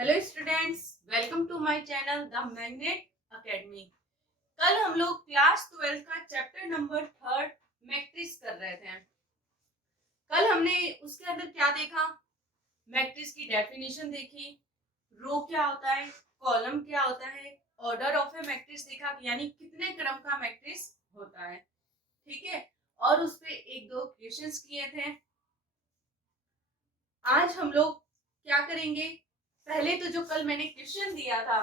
Hello students, welcome to my channel the magnet academy. कल हम लोग क्लास 12 का चैप्टर नंबर 3 मैट्रिक्स कर रहे थे। कल हमने उसके अंदर क्या देखा? मैट्रिक्स की डेफिनेशन देखी, रो क्या होता है, कॉलम क्या होता है, ऑर्डर ऑफ ए मैट्रिक्स देखा, यानी कितने क्रम का मैट्रिक्स होता है। ठीक है, और उस पे एक दो क्वेश्चंस किए थे। आज हम लोग क्या करेंगे? पहले तो जो कल मैंने क्वेश्चन दिया था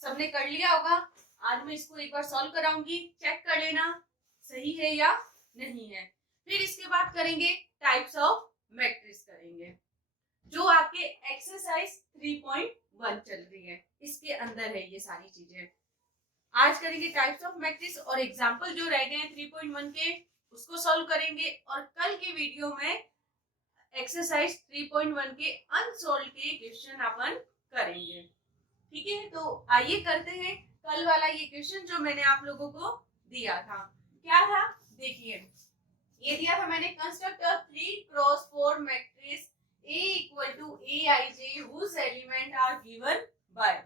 सबने कर लिया होगा। आज मैं इसको एक बार सॉल्व कराऊंगी, चेक कर लेना सही है या नहीं है। फिर इसके बाद करेंगे टाइप्स ऑफ मैट्रिक्स करेंगे, जो आपके एक्सरसाइज 3.1 चल रही है, इसके अंदर है ये सारी चीजें। आज करेंगे टाइप्स ऑफ मैट्रिक्स और एग्जांपल जो रह गए हैं 3.1 के उसको सॉल्व करेंगे, और कल के वीडियो में एक्सरसाइज 3.1 के अनसॉल्व के क्वेश्चन अपन करेंगे। ठीक है, तो आइए करते हैं कल वाला ये क्वेश्चन जो मैंने आप लोगों को दिया था। क्या था? देखिए, ये दिया था मैंने, construct a 3x4 matrix A equal to Aij whose element are given by.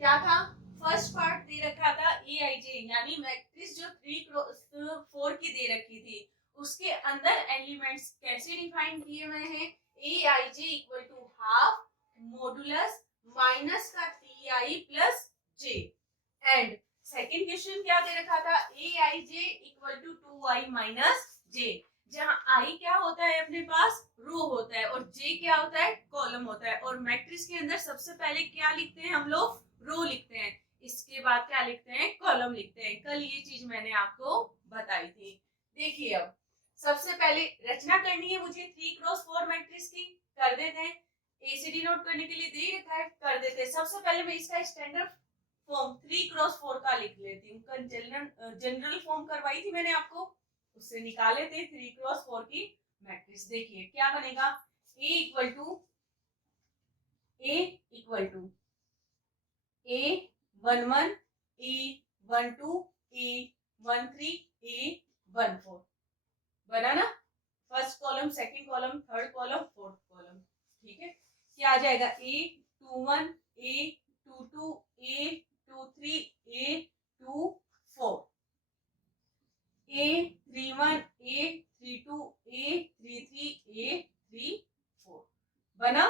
क्या था? फर्स्ट पार्ट दे रखा था Aij, यानी मैट्रिक्स जो 3x4 की दे रखी थी, उसके अंदर एलिमेंट्स कैसे डिफाइन किए हुए हैं? Aij equal to half modulus minus का ti plus j। And second question क्या दे रखा था? Aij equal to 2i minus j, जहां i क्या होता है अपने पास? रो होता है, और j क्या होता है? कॉलम होता है। और मैट्रिक्स के अंदर सबसे पहले क्या लिखते हैं हम लोग? रो लिखते हैं। इसके बाद क्या लिखते हैं? कॉलम लिखते हैं। कल ये चीज मैंने आपको बताई थी। देखिए, अब सबसे पहले रचना करनी है मुझे 3x4 मैट्रिक्स की। कर देते हैं, एसीडी नोट करने के लिए दे रखा है, कर देते हैं। सबसे पहले मैं इसका स्टैंडर्ड फॉर्म 3x4 का लिख लेती हूँ। जनरल फॉर्म करवाई थी मैंने आपको, उससे निकाले थे 3x4 की मैट्रिक्स। देखिए क्या बनेगा? ए equal to A11 A12 A13 A14 बना ना? First column, second column, third column, fourth column. ठीक है, क्या आ जाएगा? A21 A22 A23 A24 A31 A32 A33 A34 बना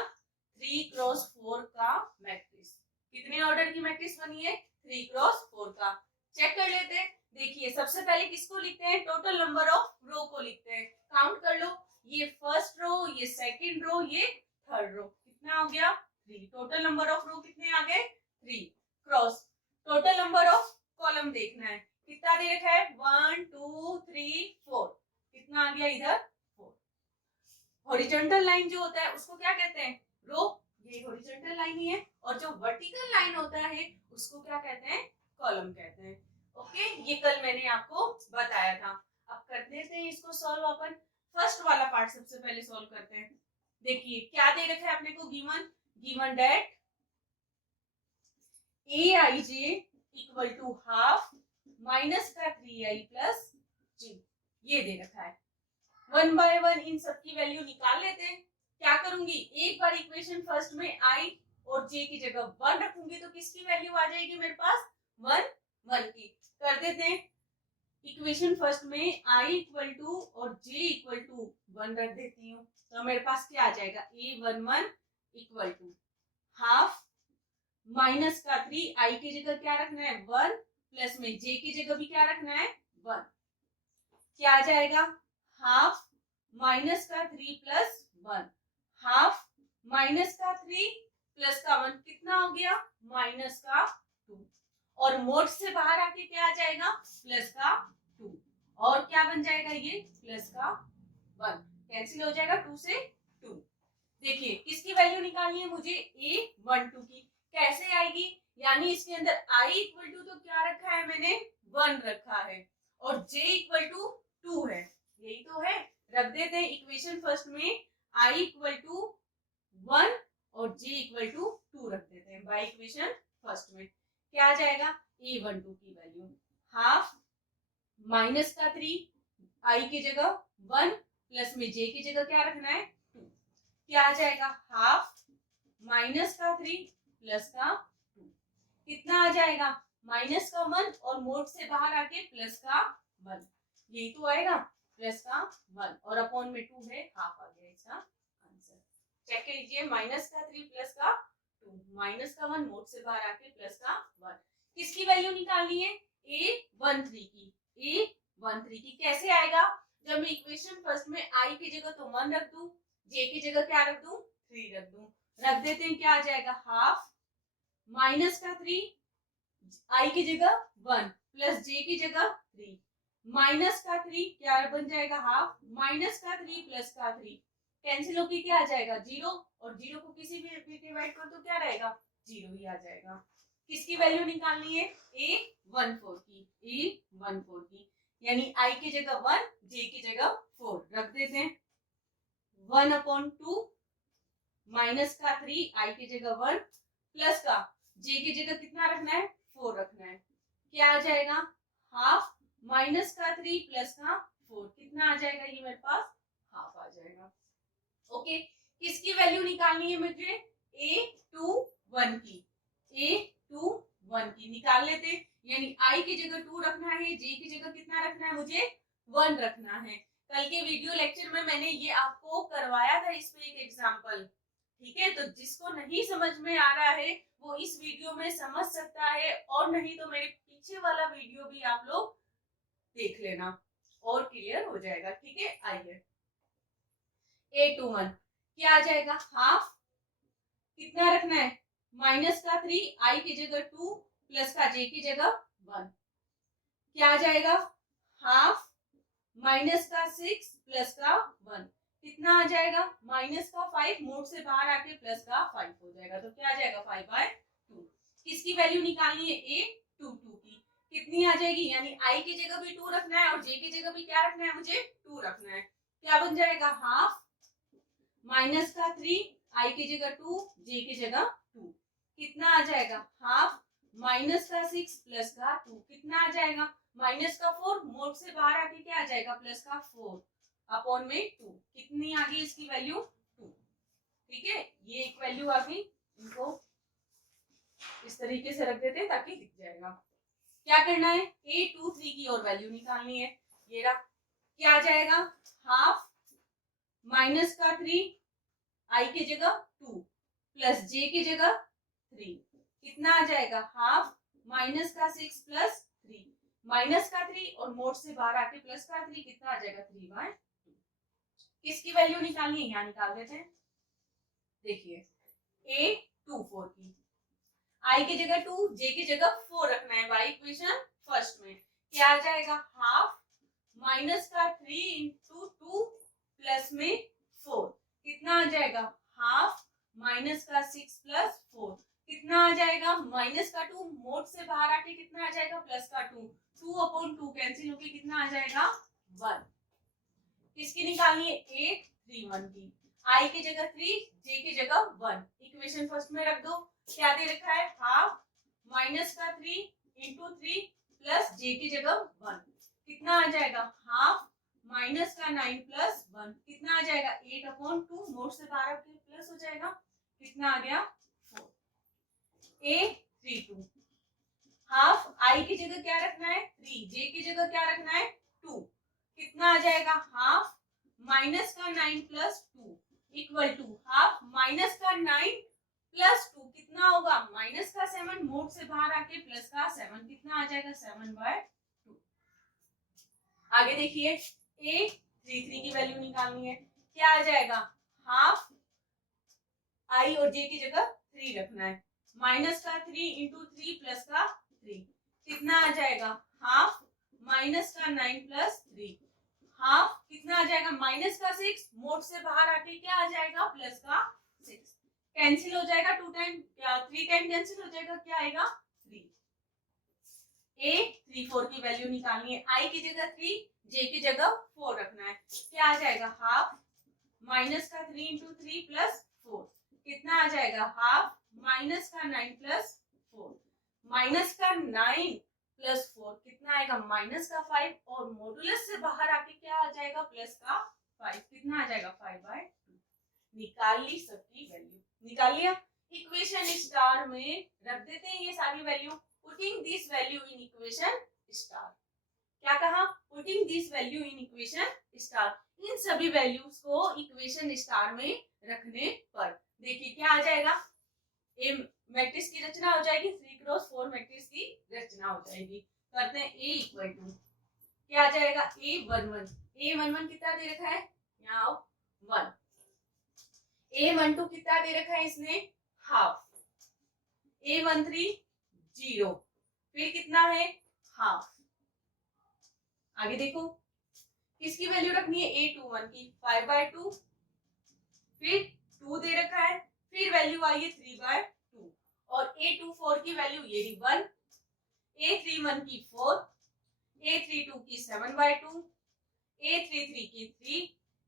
3x4 का मैट्रिक्स। कितने ऑर्डर की मैट्रिक्स बनी है? 3x4 का। चेक कर लेते हैं। देखिए, सबसे पहले किसको लिखते हैं? टोटल नंबर ऑफ रो को लिखते हैं। काउंट कर लो, ये फर्स्ट रो, ये सेकंड रो, ये थर्ड रो। कितना हो गया? 3। टोटल नंबर ऑफ रो कितने आ गए? 3 cross. Total number of column देखना है, कितना दे रखा है? 1 2 3 4। कितना आ गया इधर? 4। हॉरिजॉन्टल लाइन जो होता है उसको क्या कहते हैं? रो। ये हॉरिजॉन्टल लाइन ही है। और जो वर्टिकल लाइन होता है उसको क्या कहते हैं? कॉलम कहते हैं। ओके, ये कल मैंने आपको बताया था। अब कर लेते हैं इसको सॉल्व अपन। फर्स्ट वाला पार्ट सबसे पहले सॉल्व करते हैं। देखिए क्या दे रखा है अपने को? Given that Aij equal to half minus का 3i प्लस j, ये दे रखा है। वन बाय वन इन सबकी वैल्यू निकाल लेते हैं। क्या करूंगी? एक बार इक्वेशन फर्स्ट में i और j की जगह 1 रखूंगी तो किसकी वैल्यू आ जाएगी मेरे पास? 1 1 की। कर देते हैं, इक्वेशन फर्स्ट में i इक्वल टू और j इक्वल टू 1 रख देती हूँ, तो मेरे पास क्या आ जाएगा? A11 equal to half minus का 3, i की जगह क्या रखना है? 1, प्लस में j की जगह भी क्या रखना है? 1। क्या आ जाएगा? हाफ माइनस का 3 प्लस 1, हाफ माइनस का 3 प्लस का 1, कितना हो गया? माइनस का 2। और मोड से बाहर आके क्या आ जाएगा? प्लस का 2। और क्या बन जाएगा? ये प्लस का 1 कैंसिल हो जाएगा, 2 से 2। देखिए किसकी वैल्यू निकालनी है मुझे? A12 की। कैसे आएगी? यानी इसके अंदर i इक्वल टू तो क्या रखा है मैंने? 1 रखा है, और j इक्वल टू 2 है, यही तो है। रख देते हैं इक्वेशन फर्स्ट में i इक्वल टू 1 और j इक्वल टू 2 रख देते हैं बाय इक्वेशन फर्स्ट में। क्या आ जाएगा? A12 की वैल्यू हाफ माइनस का 3, i की जगह 1, प्लस में j की जगह क्या रखना है? 2। क्या आ जाएगा? हाफ माइनस का 3 प्लस का 2 कितना आ जाएगा, माइनस का 1 और मोड से बाहर आके प्लस का 1, यही तो आएगा प्लस का 1 और अपॉन में 2 है, हाफ आ गया इसका आंसर। चेक कीजिए, माइनस का 3 प्लस का 2, माइनस का 1 मोड से बाहर आके प्लस का 1। किसकी वैल्यू निकालनी है, A13 की। A13 की कैसे आएगा, जब मैं इक्वेशन फर्स्ट में i की जगह तो 1 रख दूं, j की जगह क्या रख दूं, 3 रख दूं, रख देते हैं, क्या आ जाएगा हाफ माइनस का 3 i की जगह 1 प्लस j की जगह 3 माइनस का 3 क्या बन जाएगा हाफ माइनस का 3 प्लस का 3 कैंसिल होके क्या आ जाएगा 0 और 0 को किसी भी डिवाइड कर तो क्या रहेगा 0 ही आ जाएगा। किसकी वैल्यू निकालनी है, A14 की। A14 की यानी i की जगह 1 j की जगह 4 रख देते हैं, 1/2 माइनस का 3 i की जगह 1 प्लस का j की जगह कितना रखना है 4 रखना है, क्या आ जाएगा हाफ माइनस का 3 प्लस का 4 कितना आ जाएगा, ये मेरे पास हाफ आ जाएगा। ओके, किसकी वैल्यू निकालनी है मुझे, A21 की। A21 की निकाल लेते, यानी i की जगह 2 रखना है, j की जगह कितना रखना है, मुझे 1 रखना है। कल के वीडियो लेक्चर में मैंने ये आपको करवाया था, इस पे एक एग्जांपल, ठीक है। तो जिसको नहीं समझ में आ रहा है वो इस वीडियो में समझ सकता है, और नहीं तो मेरे पीछे वाला वीडियो भी आप लोग देख लेना और क्लियर हो जाएगा, ठीक है। आइए, A21 क्या आ जाएगा, हाफ कितना रखना है, माइनस का 3 i की जगह 2 प्लस का j की जगह 1, क्या आ जाएगा हाफ माइनस का 6 प्लस का 1 कितना आ जाएगा, माइनस का 5 मोड से बाहर आके प्लस का 5 हो जाएगा, तो क्या आ जाएगा 5/2। किसकी वैल्यू निकालनी है, A22 की। कितनी आ जाएगी, यानी i की जगह भी 2 रखना है और j की जगह भी क्या रखना है, मुझे 2 रखना है, क्या बन जाएगा हाफ माइनस का 3 i की जगह 2 j की जगह 2 कितना आ जाएगा हाफ माइनस का 6 प्लस का 2 कितना आ जाएगा, माइनस का 4 मोड से बाहर आके क्या आ जाएगा प्लस का 4 अपॉन में 2 कितनी आ गई इसकी वैल्यू 2, ठीक है। ये एक वैल्यू आ गई, इनको इस तरीके से रख देते हैं ताकि दिख जाएगा। क्या करना है, A23 की और वैल्यू निकालनी है, ये रहा, क्या आ जाएगा हाफ माइनस का 3 i की जगह 2 प्लस j की जगह 3 कितना आ जाएगा हाफ माइनस का 6 प्लस 3 माइनस का 3 और मोड से बाहर आके प्लस का 3 कितना आ जाएगा 3/2। किसकी वैल्यू निकालनी है, यहाँ निकाल देते हैं। देखिए A24 की, i की जगह 2 j की जगह 4 रखना है बाई इक्वेशन फर्स्ट में, क्या आ जाएगा हाफ माइनस का 3 इंटू 2 प्लस में 4 कितना आ जाएगा हाफ माइनस का 6 प्लस 4 कितना आ जाएगा, माइनस का 2 मोड से बाहर आके कितना आ जाएगा प्लस का 2 2/2 कैंसिल होके कितना आ जाएगा 1। किसकी निकालनी है, A31 की। i की जगह 3 j की जगह 1 इक्वेशन फर्स्ट में रख दो, क्या दे रखा है हाफ माइनस का 3 इंटू 3 प्लस j की जगह 1 कितना आ जाएगा हाफ माइनस का 9 प्लस 1 कितना आ जाएगा 8/2 मोड से 12 प्लस हो जाएगा, कितना आ गया 4। A32 हाफ i की जगह क्या रखना है 3 j की जगह क्या रखना है 2 कितना आ जाएगा हाफ माइनस का 9 plus 2 equal to half minus का 9 प्लस 2 कितना होगा माइनस का 7 मोड से बाहर आके प्लस का 7 कितना आ जाएगा 7/2। आगे देखिए A33 की वैल्यू निकालनी है, क्या आ जाएगा हाफ i और j की जगह 3 रखना है, माइनस का 3 इंटू 3 प्लस का 3 कितना आ जाएगा हाफ माइनस का 9 प्लस 3 हाफ कितना आ जाएगा माइनस का 6 मोड से बाहर आके क्या आ जाएगा प्लस का 6 कैंसिल हो जाएगा 2 टाइम 3 टाइम कैंसिल हो जाएगा, क्या आएगा 3। A34 की वैल्यू निकालनी है, i की जगह 3 j की जगह 4 रखना है, क्या आ जाएगा हाफ माइनस का 3 इंटू 3 प्लस 4 कितना आ जाएगा हाफ माइनस का 9 प्लस 4 माइनस का 9 प्लस 4 कितना आएगा माइनस का 5 और मॉडुलस से बाहर आके क्या आ जाएगा प्लस का 5 कितना आ जाएगा 5/2। निकाल ली सबकी वैल्यू, निकाल लिया। इक्वेशन स्टार में रख देते हैं ये सारी value. Putting this value in equation star, क्या कहा, putting this value in equation star, इन सभी वैल्यूज को इक्वेशन स्टार में रखने पर देखिए क्या आ जाएगा, ए मैट्रिक्स की रचना हो जाएगी, 3 क्रॉस 4 मैट्रिक्स की रचना हो जाएगी। करते हैं ए इक्वल टू क्या आ जाएगा, A11 कितना दे रखा है, यहाँ 1, A12 कितना दे रखा है इसने, हाफ, A13 0, फिर कितना है, हाफ। आगे देखो किसकी वैल्यू रखनी है, A21 की 5/2, फिर 2 दे रखा है, फिर वैल्यू आई है 3/2, और A24 की वैल्यू ये 1, A31 की 4, A32 की 7/2, A33 की 3,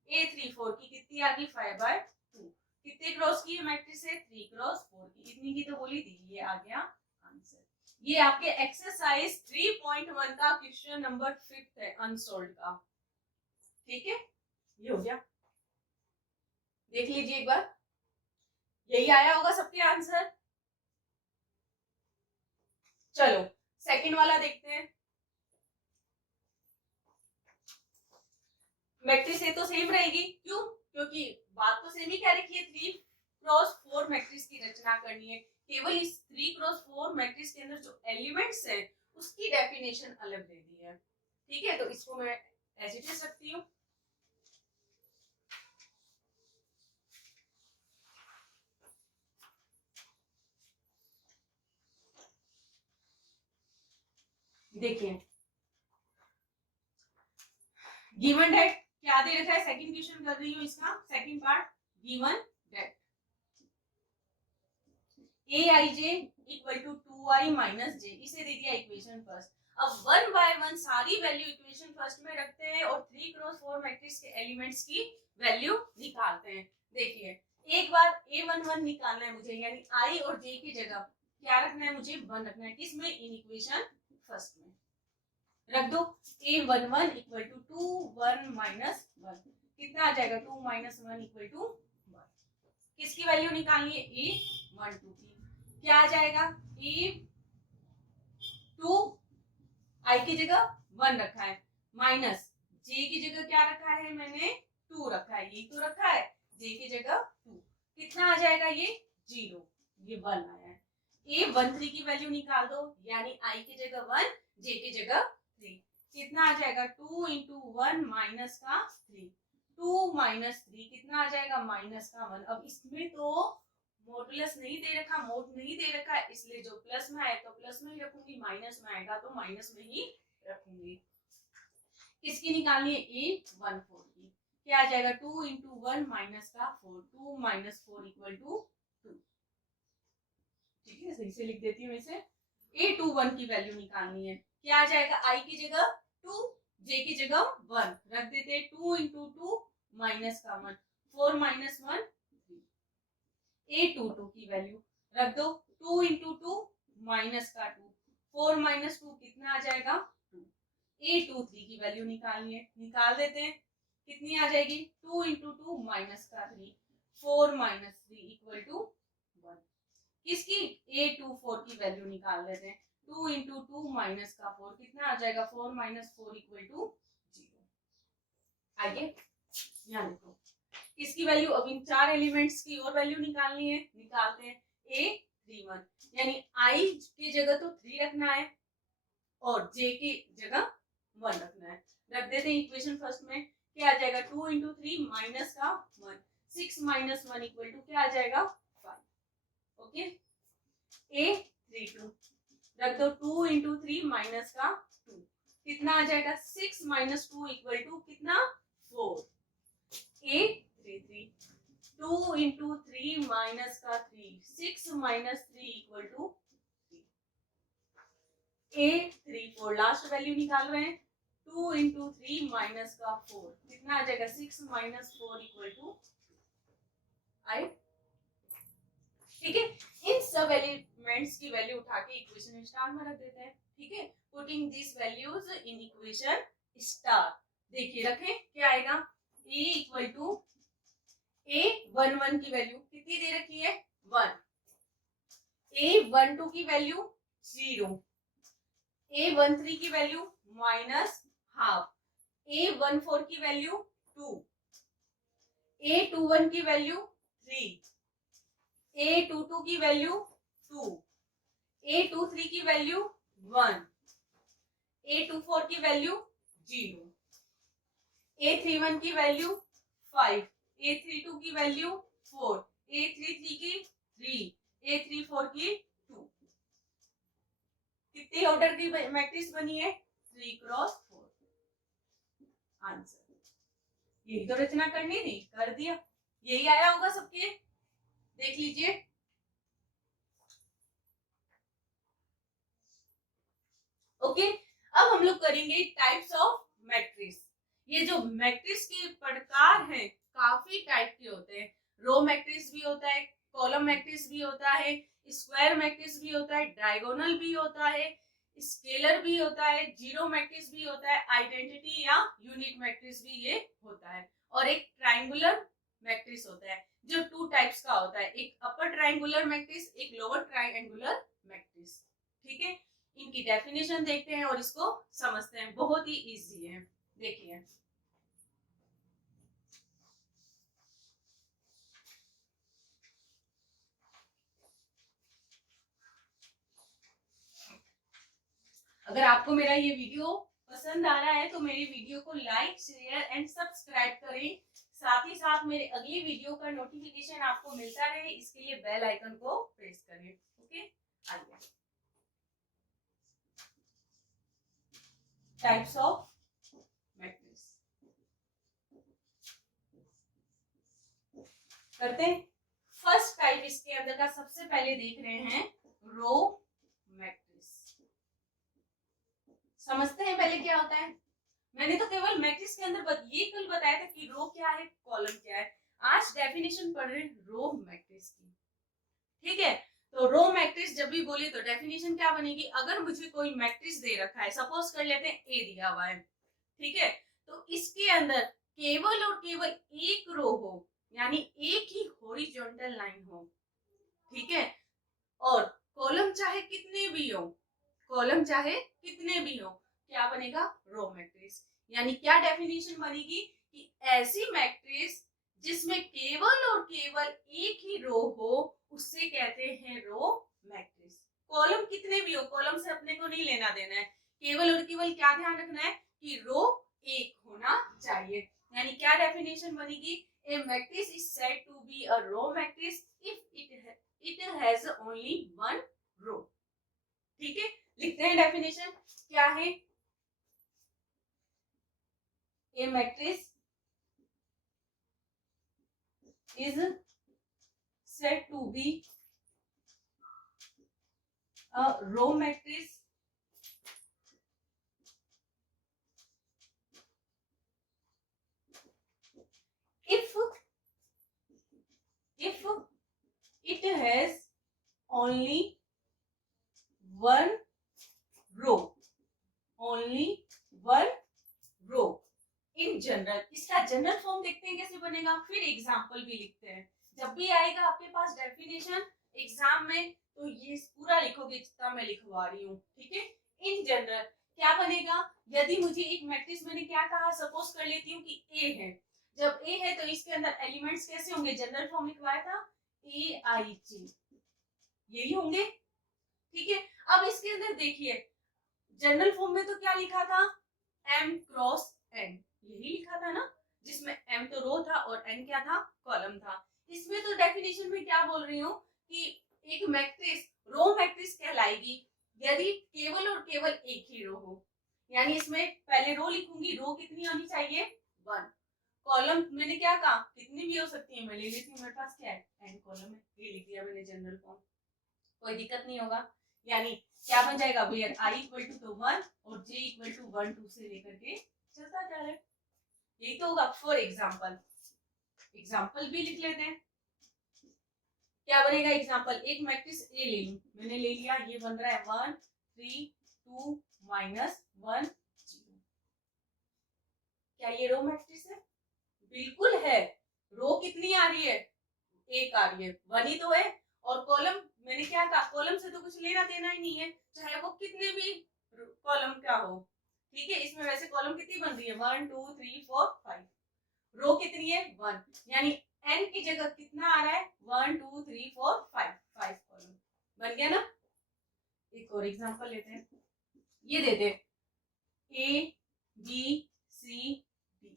A34 की कितनी आ गई 5/2, कितने क्रॉस की मैट्रिक्स है, 3 क्रॉस 4 की, इतनी की तो बोली थी, ये आ गया आंसर। ये आपके एक्सरसाइज 3.1 का क्वेश्चन नंबर 5 है अनसोल्ड का, ठीक है, ये हो गया, देख लीजिए एक बार, यही आया होगा सबके आंसर। चलो सेकंड वाला देखते हैं। मैट्रिक्स ये तो सेम रहेगी, क्यों, क्योंकि बात तो सेम ही कह रखी है, 3 क्रॉस 4 मैट्रिक्स की रचना करनी है, केवल इस 3 क्रॉस 4 मैट्रिक्स के अंदर जो एलिमेंट्स है उसकी डेफिनेशन अलग दे दी है, ठीक है, तो इसको मैं एज इट इज रखती हूँ। देखिए गिवन डेट क्या दे रखा है, सेकंड क्वेश्चन कर रही हूँ इसका second part, given that aij equal to 2i minus j, इसे दे दिया इक्वेशन फर्स्ट। अब 1 बाय 1 सारी वैल्यू इक्वेशन फर्स्ट में रखते हैं और 3 क्रॉस 4 मैट्रिक्स के एलिमेंट्स की वैल्यू निकालते हैं। देखिए एक बार a11 निकालना है मुझे, यानी i और j की जगह क्या रखना है, मुझे 1 रखना है, किसमें, इन इक्वेशन फर्स्ट में रख दो। a11 इक्वल टू 2 1 माइनस 1, कितना आ जाएगा, 2 माइनस 1 इक्वल टू 1, किसकी वैल्यू निकालनी है, a12 की, क्या आ जाएगा, a2 i की जगह 1 रखा है, माइनस j की जगह क्या रखा है मैंने, 2 रखा है, ये तो रखा है, j की जगह 2, कितना आ जाएगा, ये 0, ये 1 आया है। a13 की वैल्यू निकाल दो, यानी i की जगह 1 j की जगह 3, कितना आ जाएगा, 2 इंटू 1 माइनस का 3, 2 माइनस 3 कितना आ जाएगा, माइनस का 1। अब इसमें तो मॉडुलस नहीं दे रखा, मोड नहीं दे रखा है, इसलिए जो प्लस में आए तो प्लस में ही रखूंगी, माइनस में आएगा तो माइनस में ही रखूंगी। किसकी निकालनी है, a14 की, क्या आ जाएगा, 2 इंटू 1 माइनस का 4, 2 माइनस 4 इक्वल टू 2, ठीक है, सही से लिख देती हूँ इसे। a21 की वैल्यू निकालनी है, क्या आ जाएगा, i की जगह 2 j की जगह 1 रख देते हैं, 2 इंटू 2 माइनस का 1, 4 माइनस 1 3, a22 की वैल्यू रख दो, 2 इंटू 2 माइनस का 2, 4 माइनस 2 कितना आ जाएगा 2, a23 की वैल्यू निकालनी है, निकाल देते हैं, कितनी आ जाएगी, 2 इंटू 2 माइनस का 3, 4 माइनस 3 इक्वल टू 1, किसकी, a24 की वैल्यू निकाल देते हैं, 2 इंटू 2 माइनस का 4 कितना आ जाएगा, 4 माइनस 4 इक्वल टू 0। आइए यहाँ देखो किसकी वैल्यू, अब इन 4 एलिमेंट्स की और वैल्यू निकालनी है, निकालते हैं, a31 यानी i की जगह तो 3 रखना है और j की जगह 1 रखना है, रख देते हैं इक्वेशन फर्स्ट में, क्या आ जाएगा, 2 इंटू 3 माइनस का 1, 6 माइनस 1 इक्वल टू क्या आ जाएगा 5, ओके, a32 रख दो, 2 इंटू 3 माइनस का 2 कितना आ जाएगा, 6 माइनस 2 इक्वल टू कितना 4, a33 2 इंटू 3 माइनस का 3, 6 minus 3 equal to 3, a34 last value निकाल रहे हैं, 2 इंटू 3 माइनस का 4 कितना आ जाएगा, 6 माइनस 4 इक्वल टू 8, ठीक है। इन सब एलिमेंट्स की वैल्यू उठा के इक्वेशन स्टार में रख देते हैं, ठीक है, putting this values in equation star, देखिए रखें क्या आएगा, a इक्वल टू a11 की वैल्यू कितनी दे रखी है 1, A12 की वैल्यू 0, A13 की वैल्यू -हाफ, A14 की वैल्यू 2, A21 की वैल्यू 3, A22 की वैल्यू 2, A23 की वैल्यू 1, A24 की वैल्यू 0, A31 की वैल्यू 5, A32 की वैल्यू 4, A33 की 3, A34 की 2। कितनी ऑर्डर की मैट्रिक्स बनी है? 3x4। आंसर यही तो रचना करनी थी, कर दिया। यही आया होगा सबके, देख लीजिए। ओके, अब हम लोग करेंगे टाइप्स ऑफ मैट्रिक्स। ये जो मैट्रिक्स के प्रकार हैं काफी टाइप के होते हैं। रो मैट्रिक्स भी होता है, कॉलम मैट्रिक्स भी होता है, स्क्वायर मैट्रिक्स भी होता है, डायगोनल भी होता है, स्केलर भी होता है, जीरो मैट्रिक्स भी होता है, आइडेंटिटी या यूनिट मैट्रिक्स भी ये होता है, और एक ट्रायंगुलर मैट्रिक्स होता है जो 2 टाइप्स का होता है, एक अपर ट्रायंगुलर मैट्रिक्स, एक लोअर ट्रायंगुलर मैट्रिक्स। ठीक है, इनकी डेफिनेशन देखते हैं और इसको समझते हैं, बहुत ही इजी है। देखिए, अगर आपको मेरा ये वीडियो पसंद आ रहा है तो मेरी वीडियो को लाइक, शेयर एंड सब्सक्राइब करें। साथ ही साथ मेरे अगली वीडियो का नोटिफिकेशन आपको मिलता रहे, इसके लिए बेल आइकन को प्रेस करें। ओके, आइए टाइप्स ऑफ मैट्रिक्स करते हैं। फर्स्ट टाइप इसके अंदर का सबसे पहले देख रहे हैं रो मैट्रिक्स। समझते हैं पहले क्या होता है। मैंने तो केवल मैट्रिक्स के अंदर ये कल बताया था कि रो क्या है, कॉलम क्या है। आज डेफिनेशन पढ़ रहे हैं रो मैट्रिक्स की। ठीक है, तो रो मैट्रिक्स जब भी बोले तो डेफिनेशन क्या बनेगी। अगर मुझे कोई मैट्रिक्स दे रखा है, सपोज कर लेते हैं ए दिया हुआ है, ठीक है, तो इसके अंदर केवल और केवल एक रो हो, यानी एक ही हॉरिजॉन्टल लाइन हो, ठीक है, और कॉलम चाहे कितने भी हो, कॉलम चाहे कितने भी हो, क्या बनेगा? Row matrix. यानी क्या डेफिनेशन बनेगी कि ऐसी मैट्रिक्स जिसमें केवल और केवल एक ही रो हो उससे कहते हैं रो मैट्रिक्स। कॉलम कितने भी हो, कॉलम से अपने को नहीं लेना देना है, केवल और केवल क्या ध्यान रखना है कि रो एक होना चाहिए। यानी क्या डेफिनेशन बनेगी? A matrix is said to be a row matrix if it has only one row। ठीक है, लिखते हैं डेफिनेशन क्या है। ए matrix is said to be a row matrix if it has only one row, only one row in general. इसका general form देखते हैं कैसे बनेगा, फिर एग्जांपल भी लिखते हैं। जब भी आएगा आपके पास डेफिनेशन एग्जाम में तो ये पूरा लिखोगे जितना मैं लिखवा रही हूँ। ठीक है, इन जनरल क्या बनेगा। यदि मुझे एक मैट्रिक्स, मैंने क्या कहा, सपोज कर लेती हूँ कि ए है। जब ए है तो इसके अंदर एलिमेंट्स कैसे होंगे, जनरल फॉर्म लिखवाया था ए आई जी, यही होंगे। ठीक है, अब इसके अंदर देखिए जनरल फॉर्म में तो क्या लिखा था, एम क्रॉस एन, यही लिखा था ना, जिसमें एम तो रो था और एन क्या था, कॉलम था। इसमें तो डेफिनेशन में क्या बोल रही हूँ कि एक मैट्रिक्स रो मैट्रिक्स कहलाएगी यदि केवल और केवल एक ही रो हो। यानी इसमें पहले रो लिखूंगी, रो कितनी होनी चाहिए, 1। कॉलम मैंने क्या कहा, कितनी भी हो सकती है, मैं ले लेती हूँ, मेरे पास क्या है, एन कॉलम है, ये लिख दिया मैंने जनरल फॉर्म, कोई दिक्कत नहीं होगा। यानी क्या बन जाएगा, वेयर आई इक्वल टू तो 1 और जे इक्वल टू 1 2 से लेकर के चलता जा रहा है, यही तो होगा। फॉर एग्जाम्पल, एग्जाम्पल भी लिख लेते हैं, क्या बनेगा एग्जाम्पल। एक मैट्रिक्स ए ले लूं, मैंने ले लिया, ये बन रहा है 1 3 2 -1 0। क्या ये रो मैट्रिक्स है? बिल्कुल है। रो कितनी आ रही है, एक आ रही है, 1 ही तो है। और कॉलम मैंने क्या कहा, कॉलम से तो कुछ लेना देना ही नहीं है, चाहे वो कितने भी कॉलम का हो। ठीक है, इसमें वैसे कॉलम कितनी बन रही है, 1 2 3 4 5, रो कितनी है 1, यानी n की जगह कितना आ रहा है 1 2 3 4 5, 5 कॉलम बन गया ना। एक और एग्जांपल लेते हैं, ये देते हैं A B C D,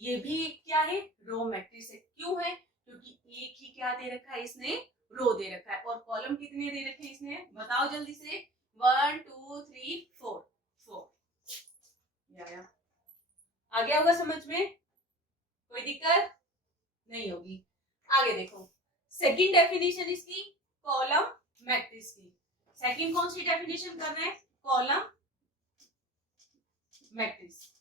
ये भी क्या है, रो मैट्रिक्स है। क्यों है, क्योंकि एक ही क्या दे रखा है इसने, रो दे रखा है, और कॉलम कितने दे रखे हैं इसने, बताओ जल्दी से, 1 2 3 4, 4 या आ गया होगा समझ में, कोई दिक्कत नहीं होगी। आगे देखो, सेकंड डेफिनेशन इसकी कॉलम मैट्रिक्स की। सेकंड कौन सी डेफिनेशन कर रहे हैं, कॉलम मैट्रिक्स।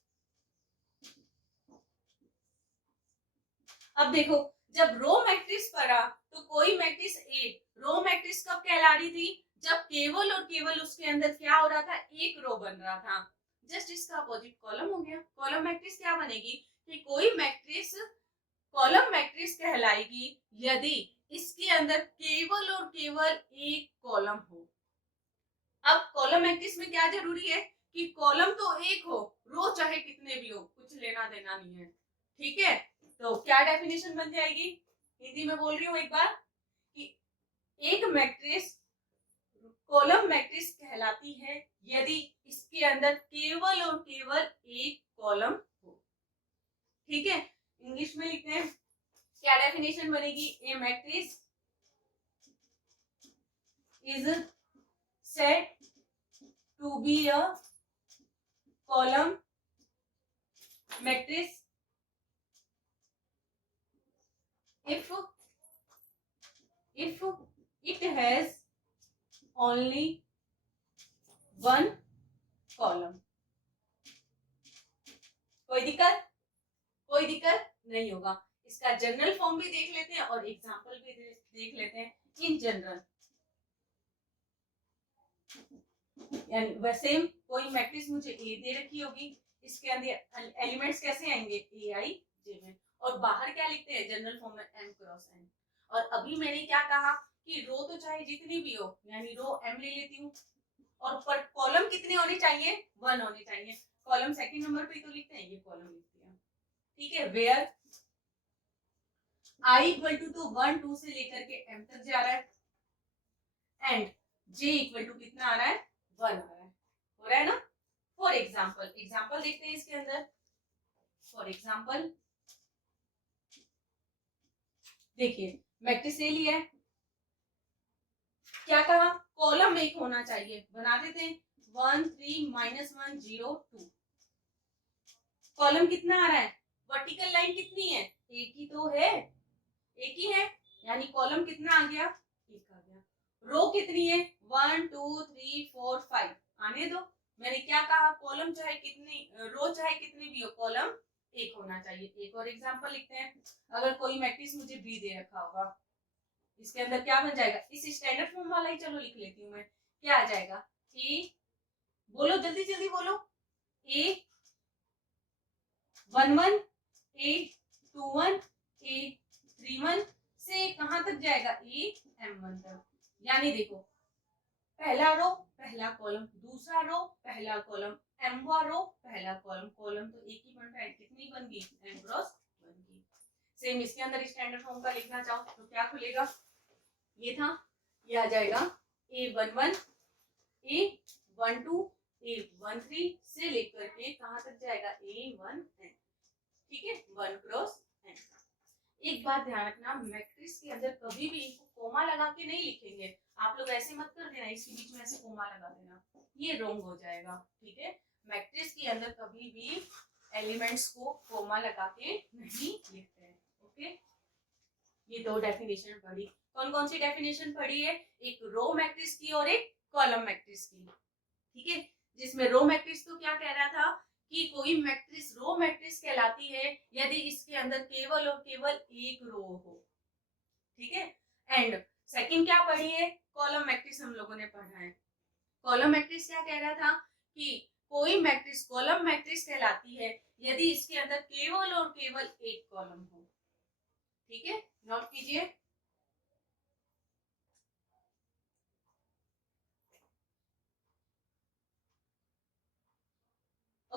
अब देखो, जब रो मैट्रिक्स पढ़ा तो कोई मैट्रिक्स ए रो मैट्रिक्स कब कहला रही थी, जब केवल और केवल उसके अंदर क्या हो रहा था, एक रो बन रहा था। जस्ट इसका अपोजिट कॉलम हो गया। कॉलम मैट्रिक्स क्या बनेगी, कि कोई मैट्रिक्स कॉलम मैट्रिक्स कहलाएगी यदि इसके अंदर केवल और केवल एक कॉलम हो। अब कॉलम मैट्रिक्स में क्या जरूरी है, कि कॉलम तो एक हो, रो चाहे कितने भी हो, कुछ लेना देना नहीं है। ठीक है, तो क्या डेफिनेशन बन जाएगी, हिंदी में बोल रही हूँ एक बार, कि एक मैट्रिक्स कॉलम मैट्रिक्स कहलाती है यदि इसके अंदर केवल और केवल एक कॉलम हो। ठीक है, इंग्लिश में लिखते हैं, क्या डेफिनेशन बनेगी, a matrix is said to be a column matrix if it has only one column। कोई दिक्कत नहीं होगा। इसका जनरल फॉर्म भी देख लेते हैं और एग्जांपल भी देख लेते हैं। इन जनरल यानी वैसे कोई मैट्रिक्स मुझे ए दे रखी होगी, इसके अंदर एलिमेंट्स कैसे आएंगे, ए आई जे में, और बाहर क्या लिखते हैं जनरल फॉर्म में m क्रॉस n। और अभी मैंने क्या कहा कि रो तो चाहे जितनी भी हो, यानी रो m ले लेती हूँ, और पर कॉलम कितने होने चाहिए, 1 होने चाहिए। कॉलम सेकंड नंबर पे तो लिखते हैं, ये कॉलम लिखते हैं। ठीक है, वेयर i इक्वल टू 1 2 से लेकर के m तक जा रहा है, एंड j इक्वल टू कितना आ रहा है, 1 आ रहा है, हो रहा है ना। फॉर एग्जाम्पल देखते हैं इसके अंदर। फॉर एग्जाम्पल देखिए, मैट्रिक्स ले लिया है, क्या कहा, कॉलम एक होना चाहिए, बना देते हैं 1 3 -1 0 2। कॉलम कितना आ रहा है, वर्टिकल लाइन कितनी है, एक ही तो है, एक ही है, यानी कॉलम कितना आ गया, एक आ गया। रो कितनी है, 1 2 3 4 5, आने दो। मैंने क्या कहा, कॉलम चाहे कितनी, रो चाहे कितनी भी हो, कॉलम एक होना चाहिए। एक और एग्जांपल लिखते हैं, अगर कोई मैट्रिक्स मुझे बी दे रखा होगा, इसके अंदर क्या बन जाएगा, इस स्टैंडर्ड फॉर्म वाला ही चलो लिख लेती हूँ मैं, क्या आ जाएगा, ए, बोलो जल्दी जल्दी बोलो, ए 1 1 ए 2 1 ए 3 1 से कहां तक जाएगा, ए m1 तक। यानी देखो, पहला रो पहला कॉलम, दूसरा रो पहला कॉलम, mवा रो पहला कॉलम, कॉलम तो एक ही बन रहा है, कितनी बन गई, m क्रॉस 1 की। सेम इसके अंदर स्टैंडर्ड फॉर्म का लिखना चाहो तो क्या खुलेगा, ये था, ये आ जाएगा A11 A12 A13 से लेकर के कहां तक जाएगा, A1n। ठीक है, 1 क्रॉस n। एक बात ध्यान रखना, मैट्रिक्स के अंदर कभी भी इनको कोमा लगा के नहीं लिखेंगे। आप लोग ऐसे मत कर देना, इसके बीच में ऐसे कोमा लगा देना, ये रॉन्ग हो जाएगा। ठीक है, मैट्रिक्स के अंदर कभी भी एलिमेंट्स को कोमा लगा के नहीं लिखते हैं। ओके, ये दो डेफिनेशन पढ़ी। कौन कौन सी डेफिनेशन पढ़ी है, एक रो मैट्रिक्स की और एक कॉलम मैट्रिक्स की। ठीक है, जिसमें रो मैट्रिक्स तो क्या कह रहा था, कि कोई मैट्रिक्स रो मैट्रिक्स कहलाती है यदि इसके अंदर केवल और केवल एक रो हो। ठीक है, एंड सेकंड क्या पढ़ी है, कॉलम मैट्रिक्स हम लोगों ने पढ़ा है। कॉलम मैट्रिक्स क्या कह रहा था, कि कोई मैट्रिक्स कॉलम मैट्रिक्स कहलाती है यदि इसके अंदर केवल और केवल एक कॉलम हो। ठीक है, नोट कीजिए।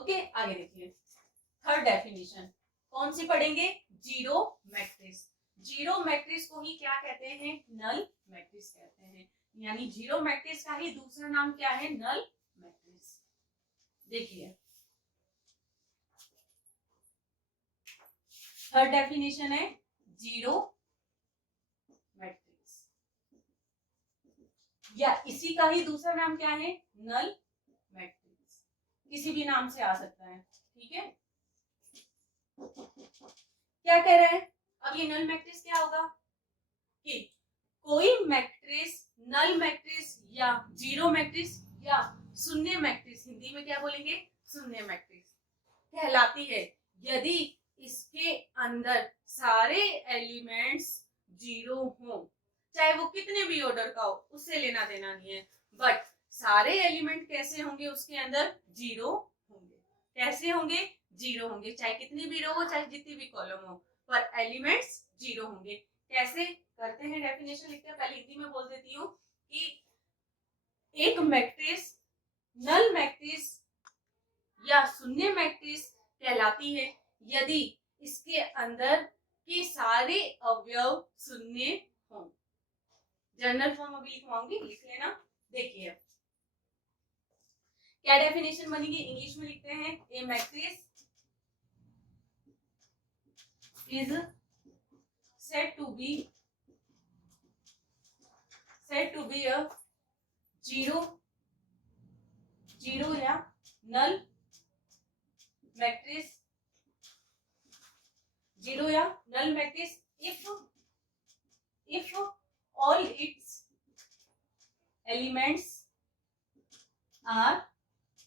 ओके, आगे देखिए थर्ड डेफिनेशन कौन सी पढ़ेंगे? Zero matrix. जीरो मैट्रिक्स को ही क्या कहते हैं? नल मैट्रिक्स कहते हैं। यानी जीरो मैट्रिक्स का ही दूसरा नाम क्या है? Null matrix. देखिए थर्ड डेफिनेशन है जीरो मैट्रिक्स, या इसी का ही दूसरा नाम क्या है? Null matrix. किसी भी नाम से आ सकता है, ठीक है। क्या कह रहे हैं? अब ये नल मैट्रिक्स क्या होगा कि कोई मैट्रिक्स नल मैट्रिक्स या जीरो मैट्रिक्स या शून्य मैट्रिक्स, हिंदी में क्या बोलेंगे? शून्य मैट्रिक्स कहलाती है यदि इसके अंदर सारे एलिमेंट्स जीरो हो, चाहे वो कितने भी ऑर्डर का हो, उससे लेना देना नहीं है, बट सारे एलिमेंट कैसे होंगे? उसके अंदर जीरो होंगे। कैसे होंगे? जीरो होंगे, चाहे कितनी भी रो हो, चाहे जितनी भी कॉलम हो, पर एलिमेंट्स जीरो होंगे। कैसे करते हैं? डेफिनेशन लिखते हैं, पहले हिंदी में बोल देती हूँ कि एक मैट्रिक्स नल मैट्रिक्स या शून्य मैट्रिक्स कहलाती है यदि इसके अंदर के सारे अवयव शून्य हों। जनरल फॉर्म अभी लिखवाऊंगी, लिख लेना। देखिए क्या डेफिनेशन बनेगी, इंग्लिश में लिखते हैं। A matrix is said to be a zero या नल मैट्रिक्स, जीरो या null matrix if all its elements are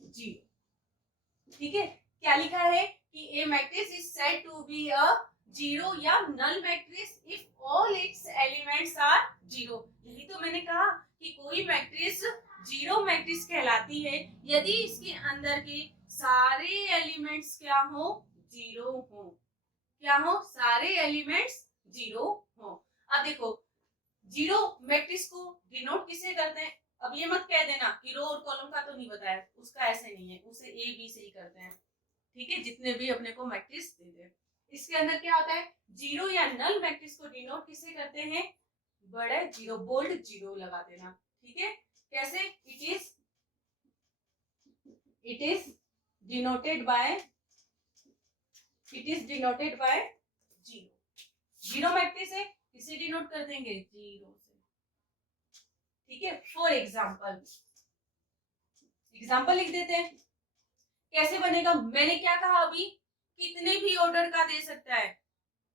zero. ठीक है, क्या लिखा है कि a matrix is said to be a zero या null matrix if all its elements are zero. यही तो मैंने कहा कि कोई मैट्रिक्स जीरो मैट्रिक्स कहलाती है यदि इसके अंदर के सारे एलिमेंट्स क्या हो? जीरो हो। क्या हो? सारे एलिमेंट्स जीरो हो। अब देखो जीरो मैट्रिक्स को डिनोट किससे करते हैं? अब ये मत कह देना कि रो और कॉलम का तो नहीं बताया, उसका ऐसे नहीं है, उसे ए बी से ही करते हैं, ठीक है, जितने भी अपने को मैट्रिक्स दे दे। इसके अंदर क्या होता है? जीरो या नल मैट्रिक्स को डिनोट किससे करते हैं? बड़े जीरो, बोल्ड जीरो लगा देना, ठीक है। कैसे? It is denoted by zero. Zero matrix है, किसे डिनोट कर देंगे? जीरो से, ठीक है। फॉर एग्जाम्पल लिख देते हैं। कैसे बनेगा? मैंने क्या कहा अभी? कितने भी ऑर्डर का दे सकता है,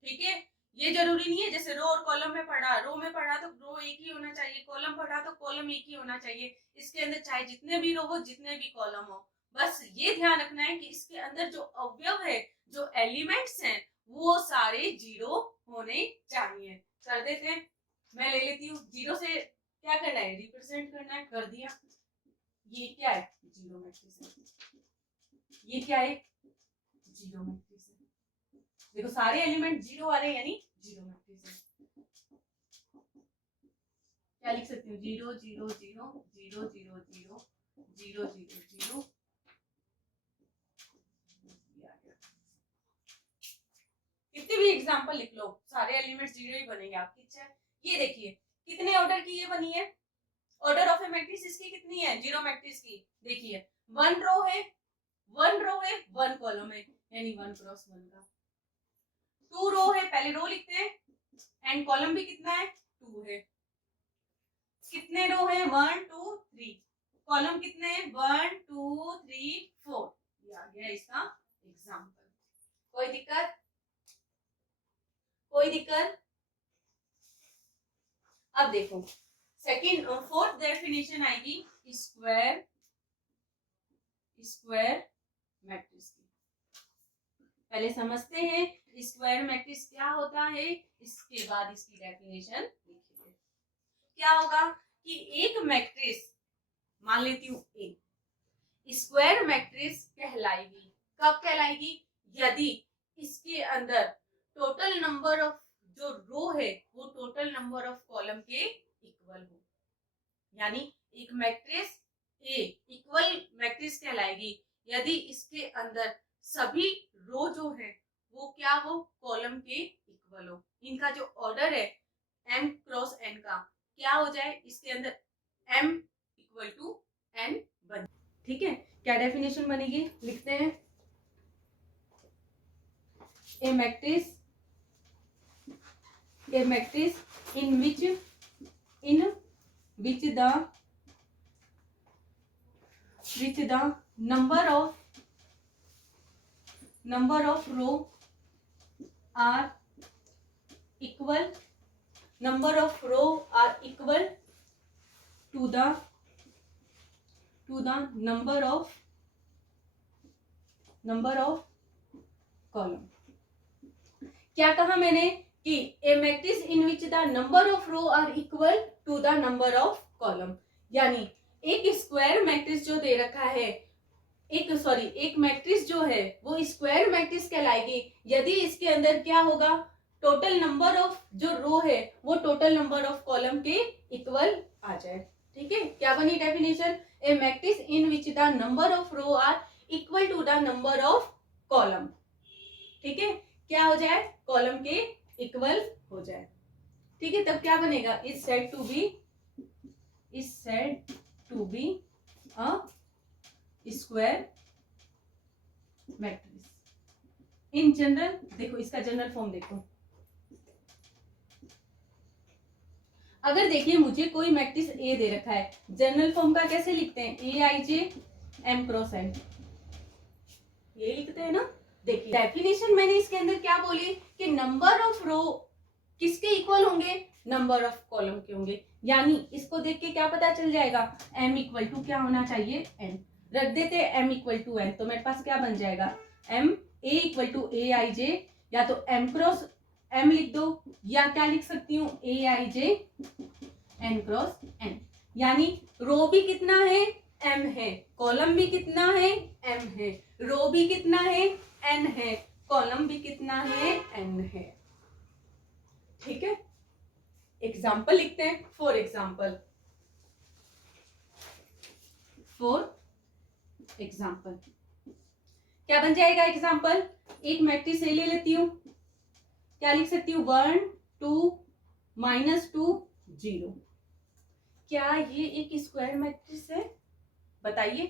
ठीक है। ये जरूरी नहीं है जैसे रो और कॉलम में पढ़ा, रो में पढ़ा तो रो एक ही होना चाहिए, कॉलम पढ़ा तो कॉलम एक ही होना चाहिए। इसके अंदर चाहे जितने भी रो हो, जितने भी कॉलम हो, बस ये ध्यान रखना है कि इसके अंदर जो अवयव है, जो एलिमेंट्स हैं, वो सारे जीरो होने चाहिए। कर देते हैं, मैं ले लेती हूँ। जीरो से क्या करना है? रिप्रेजेंट करना है, कर दिया। ये क्या है? जीरो मैट्रिक्स है। ये क्या है? जीरो मैट्रिक्स है। देखो सारे एलिमेंट जीरो आ रहे हैं, यानी जीरो मैट्रिक्स है। क्या लिख सकती हूँ? Zero zero zero zero zero zero zero zero zero. कितने भी एग्जांपल लिख लो, सारे एलिमेंट्स जीरो ही बनेंगे आपकी इच्छा है। ये देखिए कितने ऑर्डर की ये बनी है? ऑर्डर ऑफ ए मैट्रिक्स इसकी कितनी है? जीरो मैट्रिक्स की। देखिए वन रो है, वन कॉलम है, यानी 1 क्रॉस 1 का। 2 रो है, पहले रो लिखते हैं, एंड कॉलम भी कितना है? 2 है। कितने रो है? 1 2 3। कॉलम कितने हैं? 1 2 3 4। ये आ गया इसका एग्जांपल। कोई दिक्कत? अब देखो सेकंड फोर्थ डेफिनेशन आएगी स्क्वायर मैट्रिक्स की। पहले समझते हैं स्क्वायर मैट्रिक्स क्या होता है, इसके बाद इसकी डेफिनेशन लिखेंगे। क्या होगा कि एक मैट्रिक्स, मान लेती हूँ ए, स्क्वायर मैट्रिक्स कहलाएगी। कब कहलाएगी? यदि इसके अंदर टोटल नंबर ऑफ जो रो है वो टोटल नंबर ऑफ कॉलम के इक्वल हो। यानी एक मैट्रिक्स ए इक्वल मैट्रिक्स कहलाएगी यदि इसके अंदर सभी रो जो है वो क्या हो, कॉलम के इक्वल हो। इनका जो ऑर्डर है m क्रॉस n का क्या हो जाए, इसके अंदर m इक्वल टू n बन। ठीक है, क्या डेफिनेशन बनेगी, लिखते हैं। A matrix in which the number of row are equal to the number of column। क्या कहा मैंने कि a matrix in which the number of row are equal to the number of column, यानी एक square matrix जो दे रखा है, एक मैट्रिक्स जो है वो स्क्वायर मैट्रिक्स कहलाएगी यदि इसके अंदर क्या होगा, टोटल नंबर ऑफ जो रो है वो टोटल नंबर ऑफ कॉलम के इक्वल आ जाए। ठीक है, क्या बनी definition, a matrix in which the number of row are equal to the number of column. ठीक है, क्या हो जाए, कॉलम के इक्वल हो जाए। ठीक है, तब क्या बनेगा, is said to be a square matrix in general. देखो इसका जनरल फॉर्म देखो, अगर देखिए मुझे कोई मैट्रिक्स ए दे रखा है, जनरल फॉर्म का कैसे लिखते हैं, a i j m cross N, ये लिखते हैं ना। देखिए डेफिनेशन मैंने इसके अंदर क्या बोली कि नंबर ऑफ रो किसके इक्वल होंगे, नंबर ऑफ कॉलम के होंगे, यानी इसको देख के क्या पता चल जाएगा, m इक्वल टू क्या होना चाहिए, n। रख देते हैं m इक्वल टू n, तो मेरे पास क्या बन जाएगा, m a equal to a i जे, या तो m क्रॉस m लिख दो, या क्या लिख सकती हूँ, ए i J n cross n, यानी रो भी कितना है, m है, कॉलम भी कितना है, m है, रो भी कितना है, n है, कॉलम भी कितना है, n है। ठीक है, एग्जाम्पल लिखते हैं। फॉर एग्जाम्पल क्या बन जाएगा एग्जाम्पल, एक मैट्रिक्स ए ले लेती हूं, क्या लिख सकती हूँ, 1 2 -2 0। क्या ये एक स्क्वायर मैट्रिक्स है, बताइए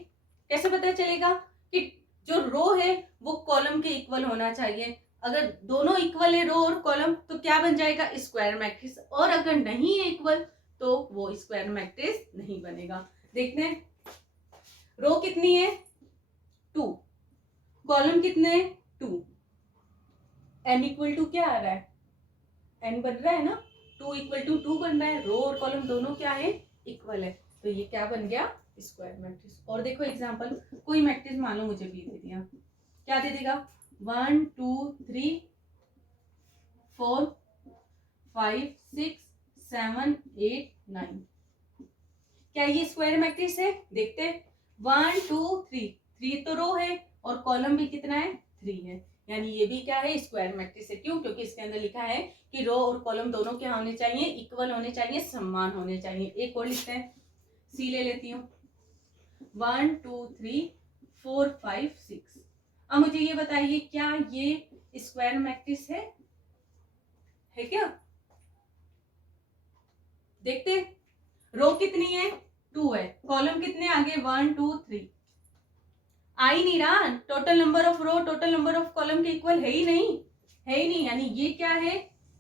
कैसे पता चलेगा कि जो रो है वो कॉलम के इक्वल होना चाहिए। अगर दोनों इक्वल है रो और कॉलम तो क्या बन जाएगा, स्क्वायर मैट्रिक्स, और अगर नहीं है इक्वल तो वो स्क्वायर मैट्रिक्स नहीं बनेगा। देखते हैं, रो कितनी है 2, कॉलम कितने हैं 2, m इक्वल टू क्या आ रहा है, n बन रहा है ना, 2 इक्वल टू 2 बन रहा है, रो और कॉलम दोनों क्या है, इक्वल है, तो ये क्या बन गया, स्क्वायर मैट्रिक्स। और देखो एग्जांपल, कोई मैट्रिक्स मान लो मुझे भी दे दिया, क्या दे देगा, 1 2 3 4 5 6 7 8 9। क्या ये स्क्वायर मैट्रिक्स है, देखते हैं, 1 2 3 तो रो है और कॉलम भी कितना है, 3 है, यानी ये भी क्या है, स्क्वायर मैट्रिक्स है। क्यों, क्योंकि इसके अंदर लिखा है कि रो और कॉलम दोनों क्या होने चाहिए, इक्वल होने चाहिए, समान होने चाहिए। एक और लिखते हैं, सी ले लेती हूँ, 1 2 3 4 5 6। अब मुझे ये बताइए क्या ये स्क्वायर मैट्रिक्स है क्या, देखते, रो कितनी है 2 है, कॉलम कितने आगे 1 2 3, आ ही नहीं रहा, total number of row total number of column के इक्वल है ही नहीं, यानी ये क्या है,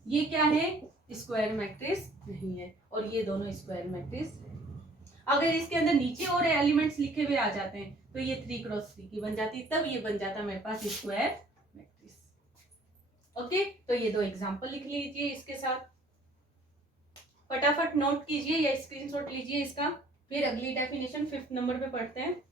ये क्या है, स्क्वायर मैट्रिक्स नहीं है, और ये दोनों स्क्वायर मैट्रिक्स है। अगर इसके अंदर नीचे और एलिमेंट्स लिखे हुए आ जाते हैं तो ये 3 क्रॉस 3 की बन जाती, तब ये बन जाता मेरे पास स्क्वायर मैट्रिक्स। ओके, तो ये दो एग्जांपल लिख लीजिए, इसके साथ फटाफट नोट कीजिए या स्क्रीनशॉट लीजिए इसका, फिर अगली डेफिनेशन 5th नंबर पे पढ़ते हैं।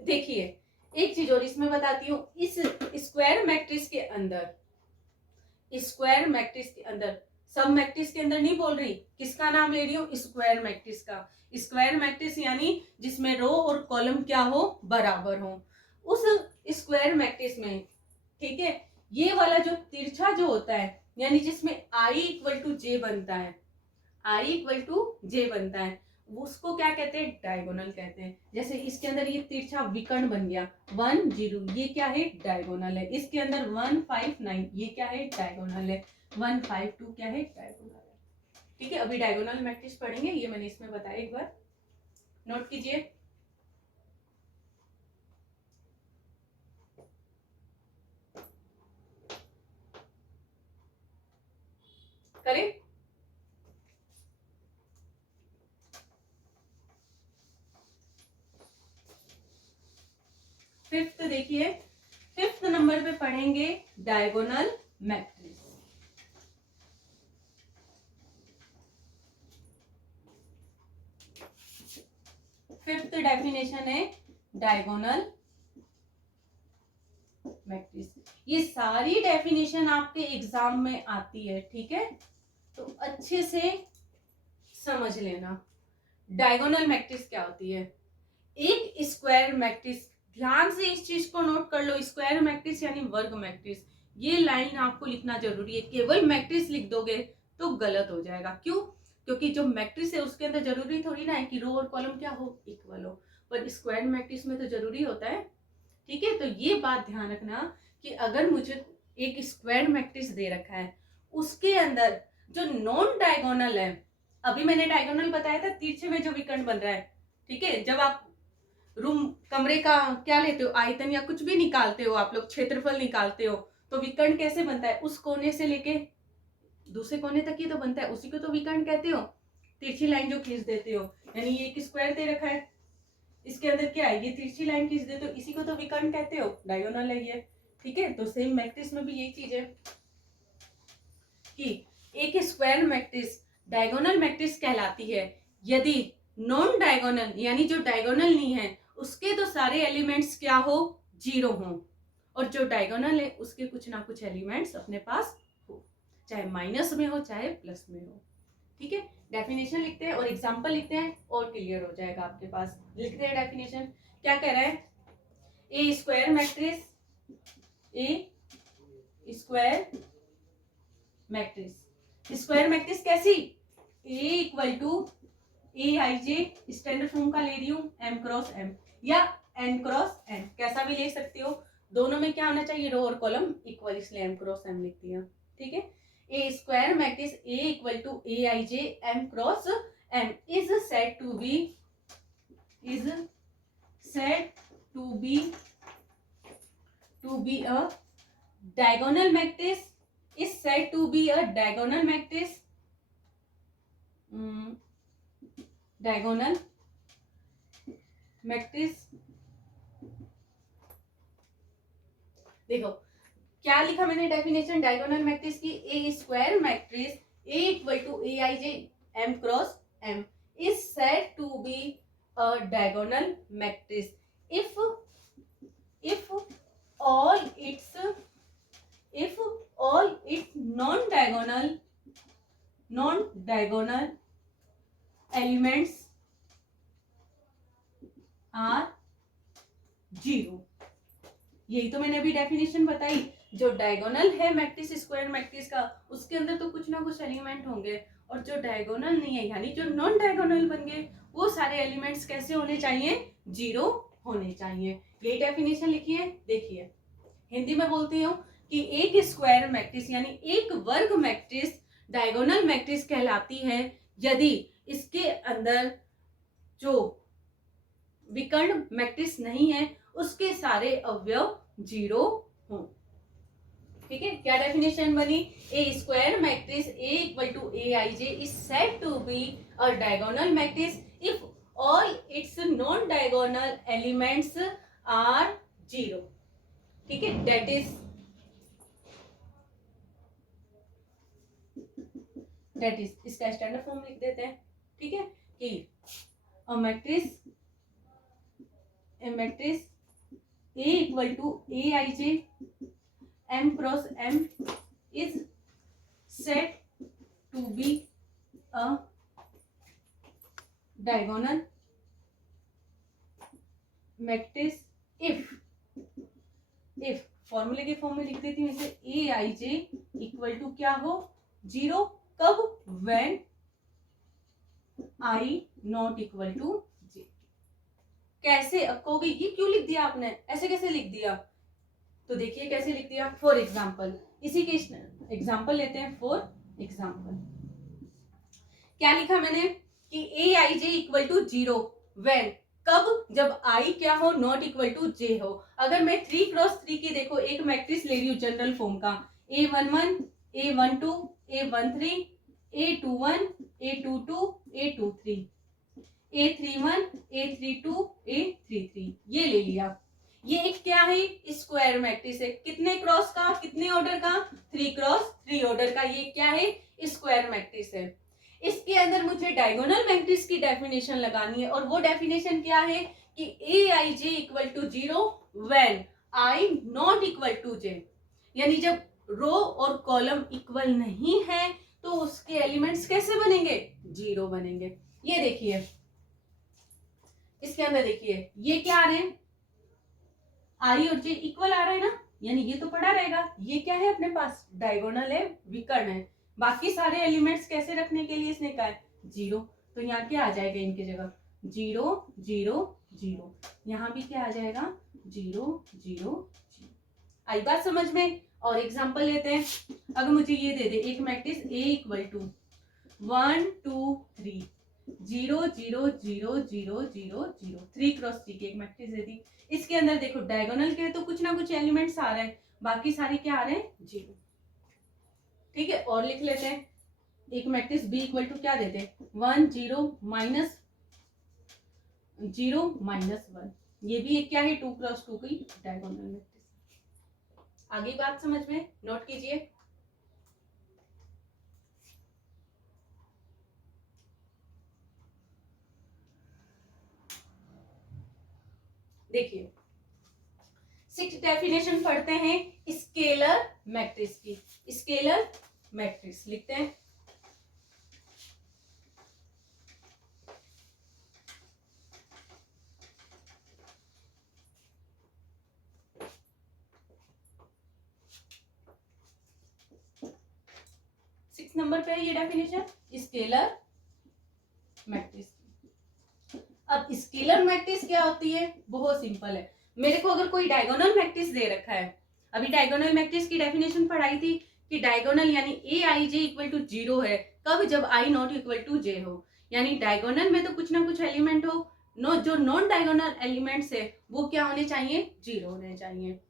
देखिए एक चीज और इसमें बताती हूँ, इस स्क्वायर मैट्रिक्स के अंदर सब मैट्रिक्स के अंदर नहीं बोल रही, किसका नाम ले रही हूँ, स्क्वायर मैट्रिक्स का। स्क्वायर मैट्रिक्स यानी जिसमें रो और कॉलम क्या हो, बराबर हो, उस स्क्वायर मैट्रिक्स में, ठीक है, ये वाला जो तिरछा जो होता है, यानी जिसमें i इक्वल टू जे बनता है, उसको क्या कहते हैं, डायगोनल कहते हैं। जैसे इसके अंदर ये तिरछा विकर्ण बन गया 1 0, ये क्या है, डायगोनल है। इसके अंदर 1 5 9, ये क्या है, डायगोनल है। 1 5 2 क्या है, डायगोनल है। ठीक है, अभी डायगोनल मैट्रिक्स पढ़ेंगे, ये मैंने इसमें बताया, एक बार नोट कीजिए। करें, फिफ्थ देखिए, फिफ्थ नंबर पे पढ़ेंगे डायगोनल मैट्रिक्स। फिफ्थ डेफिनेशन है डायगोनल मैट्रिक्स। ये सारी डेफिनेशन आपके एग्जाम में आती है, ठीक है, तो अच्छे से समझ लेना। डायगोनल मैट्रिक्स क्या होती है, एक स्क्वायर मैट्रिक्स, ध्यान से इस चीज को नोट कर लो, स्क्वायर मैट्रिक्स यानी वर्ग मैट्रिक्स। ये लाइन आपको लिखना जरूरी है, केवल मैट्रिक्स लिख दोगे तो गलत हो जाएगा। क्यों, क्योंकि जो मैट्रिक्स है उसके अंदर जरूरी थोड़ी ना है कि रो और कॉलम क्या हो, इक्वल हो, पर स्क्वायर मैट्रिक्स में तो जरूरी होता है। ठीक है, तो ये बात ध्यान रखना कि अगर मुझे एक स्क्वायर मैट्रिक्स दे रखा है, उसके अंदर जो नॉन डायगोनल है, अभी मैंने डायगोनल बताया था तिरछे में जो विकर्ण बन रहा है, ठीक है, जब आप रूम कमरे का क्या लेते हो, आयतन या कुछ भी निकालते हो, आप लोग क्षेत्रफल निकालते हो, तो विकर्ण कैसे बनता है, उस कोने से लेके दूसरे कोने तक ही तो बनता है, उसी को तो विकर्ण कहते हो। तिरछी लाइन जो खींच देते हो, यानी ये एक स्क्वायर दे रखा है, इसके अंदर क्या है, ये तिरछी लाइन खींच देते हो, इसी को तो विकर्ण कहते हो, डायगोनल है ये। ठीक है, तो सेम मैट्रिक्स में भी यही चीज है कि एक स्क्वायर मैट्रिक्स डायगोनल मैट्रिक्स कहलाती है यदि नॉन डायगोनल यानी जो डायगोनल नहीं है उसके तो सारे एलिमेंट्स क्या हो, जीरो हो, और जो डायगोनल है उसके कुछ ना कुछ एलिमेंट्स अपने पास हो, चाहे माइनस में हो चाहे प्लस में हो। ठीक है, डेफिनेशन लिखते हैं और एग्जांपल लिखते हैं और क्लियर हो जाएगा आपके पास। लिखते हैं डेफिनेशन, क्या कह रहा है, a square matrix, a square matrix, square matrix कैसी, A equal to a i j, standard form का ले रही हूं, एम क्रॉस एम या एन क्रॉस एन, कैसा भी ले सकते हो, दोनों में क्या होना चाहिए, रो और कॉलम इक्वल, इसलिए एम क्रॉस एम लिख दिया। ठीक है, a square matrix A equal to a i j m cross m is said to be, is said to be a diagonal matrix, is said to be a diagonal matrix, diagonal matrix। देखो क्या लिखा मैंने definition diagonal matrix की, a square matrix A equal to a i j m cross m is said to be a diagonal matrix if all its non-diagonal elements are zero. यही तो मैंने अभी definition बताई, जो डायगोनल है matrix square matrix का, उसके अंदर तो कुछ ना कुछ एलिमेंट होंगे, और जो डायगोनल नहीं है यानी जो नॉन डायगोनल बन गए, वो सारे एलिमेंट्स कैसे होने चाहिए, जीरो होने चाहिए। यही डेफिनेशन लिखी है, देखिए हिंदी में बोलती हूँ कि एक स्क्वायर मैट्रिक्स यानी एक वर्ग मैट्रिक्स डायगोनल मैट्रिक्स कहलाती है यदि इसके अंदर जो विकर्ण मैट्रिक्स नहीं है उसके सारे अवयव जीरो हो। ठीक है, क्या डेफिनेशन बनी, a square matrix A equal to a i j is said to be a diagonal matrix if all its non diagonal elements are zero. ठीक है, दैट इज इसका स्टैंडर्ड फॉर्म लिख देते हैं। ठीक है, कि a matrix A equal to a i j m cross m is said to be a diagonal matrix if फॉर्मूले के फॉर्म में लिख देती हूँ इसे, ए आई जे इक्वल टू क्या हो, जीरो, कब, when i not equal to j. कैसे? अब कहोगे ये क्यों लिख दिया आपने, ऐसे कैसे लिख दिया? तो देखिए कैसे लिख दिया। फॉर एग्जाम्पल, इसी के एग्जाम्पल लेते हैं। फॉर एग्जाम्पल क्या लिखा मैंने कि a i j equal to 0 when, कब? जब आई क्या हो, नॉट इक्वल टू जे हो। अगर मैं 3x3 की देखो एक मैट्रिक्स ले रही हूँ जनरल फॉर्म का, A11 A12 A13 A21 A22 A23 A31 A32 A33, ये ले लिया। ये एक क्या है? स्क्वायर मैट्रिक्स है। कितने क्रॉस का, कितने ऑर्डर का? 3x3 ऑर्डर का। ये क्या है? स्क्वायर मैट्रिक्स है। इसके अंदर मुझे डायगोनल मैट्रिक्स की डेफिनेशन लगानी है, और वो डेफिनेशन क्या है कि a i j equal to 0 when i not equal to j, यानी जब रो और कॉलम इक्वल नहीं है तो उसके एलिमेंट्स कैसे बनेंगे? 0 बनेंगे। ये देखिए इसके अंदर, देखिए ये क्या आ रहे हैं? आई और जे इक्वल आ रहा है ना, यानी ये तो पड़ा रहेगा। ये क्या है अपने पास? डायगोनल है, विकर्ण है। बाकी सारे एलिमेंट्स कैसे रखने के लिए इसने कहा है? 0। तो यहाँ क्या आ जाएगा इनकी जगह? 0 0 0। यहाँ भी क्या आ जाएगा? 0 0 0। आई बात समझ में? और एग्जांपल लेते हैं। अगर मुझे ये दे दे एक matrix A equal to 1 2 3 0 0 0 0 0 0, 3x3 की एक मैट्रिक्स दे दी। इसके अंदर देखो डायगोनल के तो कुछ ना कुछ एलिमेंट्स आ रहे हैं, बाकी सारे क्या आ रहे हैं? 0। ठीक है, और लिख लेते हैं। एक मैट्रिक्स बी इक्वल टू क्या देते हैं? 1 0 माइनस 0 माइनस 1। ये भी एक क्या है? 2x2 की डायगोनल मैट्रिक्स। आगे बात समझ में? नोट कीजिए। देखिए 6 डेफिनेशन पढ़ते हैं स्केलर मैट्रिक्स की। स्केलर मैट्रिक्स लिखते हैं। सिक्स नंबर पे है ये डेफिनेशन स्केलर मैट्रिक्स की। अब स्केलर मैट्रिक्स क्या होती है? बहुत सिंपल है। मेरे को अगर कोई डायगोनल मैट्रिक्स दे रखा है, अभी डायगोनल मैट्रिक्स की डेफिनेशन पढ़ाई थी कि डायगोनल यानी ए आई जे इक्वल टू 0 है, कब? जब आई नॉट इक्वल टू जे हो। यानी डायगोनल में तो कुछ ना कुछ एलिमेंट हो, जो नॉन डायगोनल एलिमेंट्स है वो क्या होने चाहिए? 0 होने चाहिए।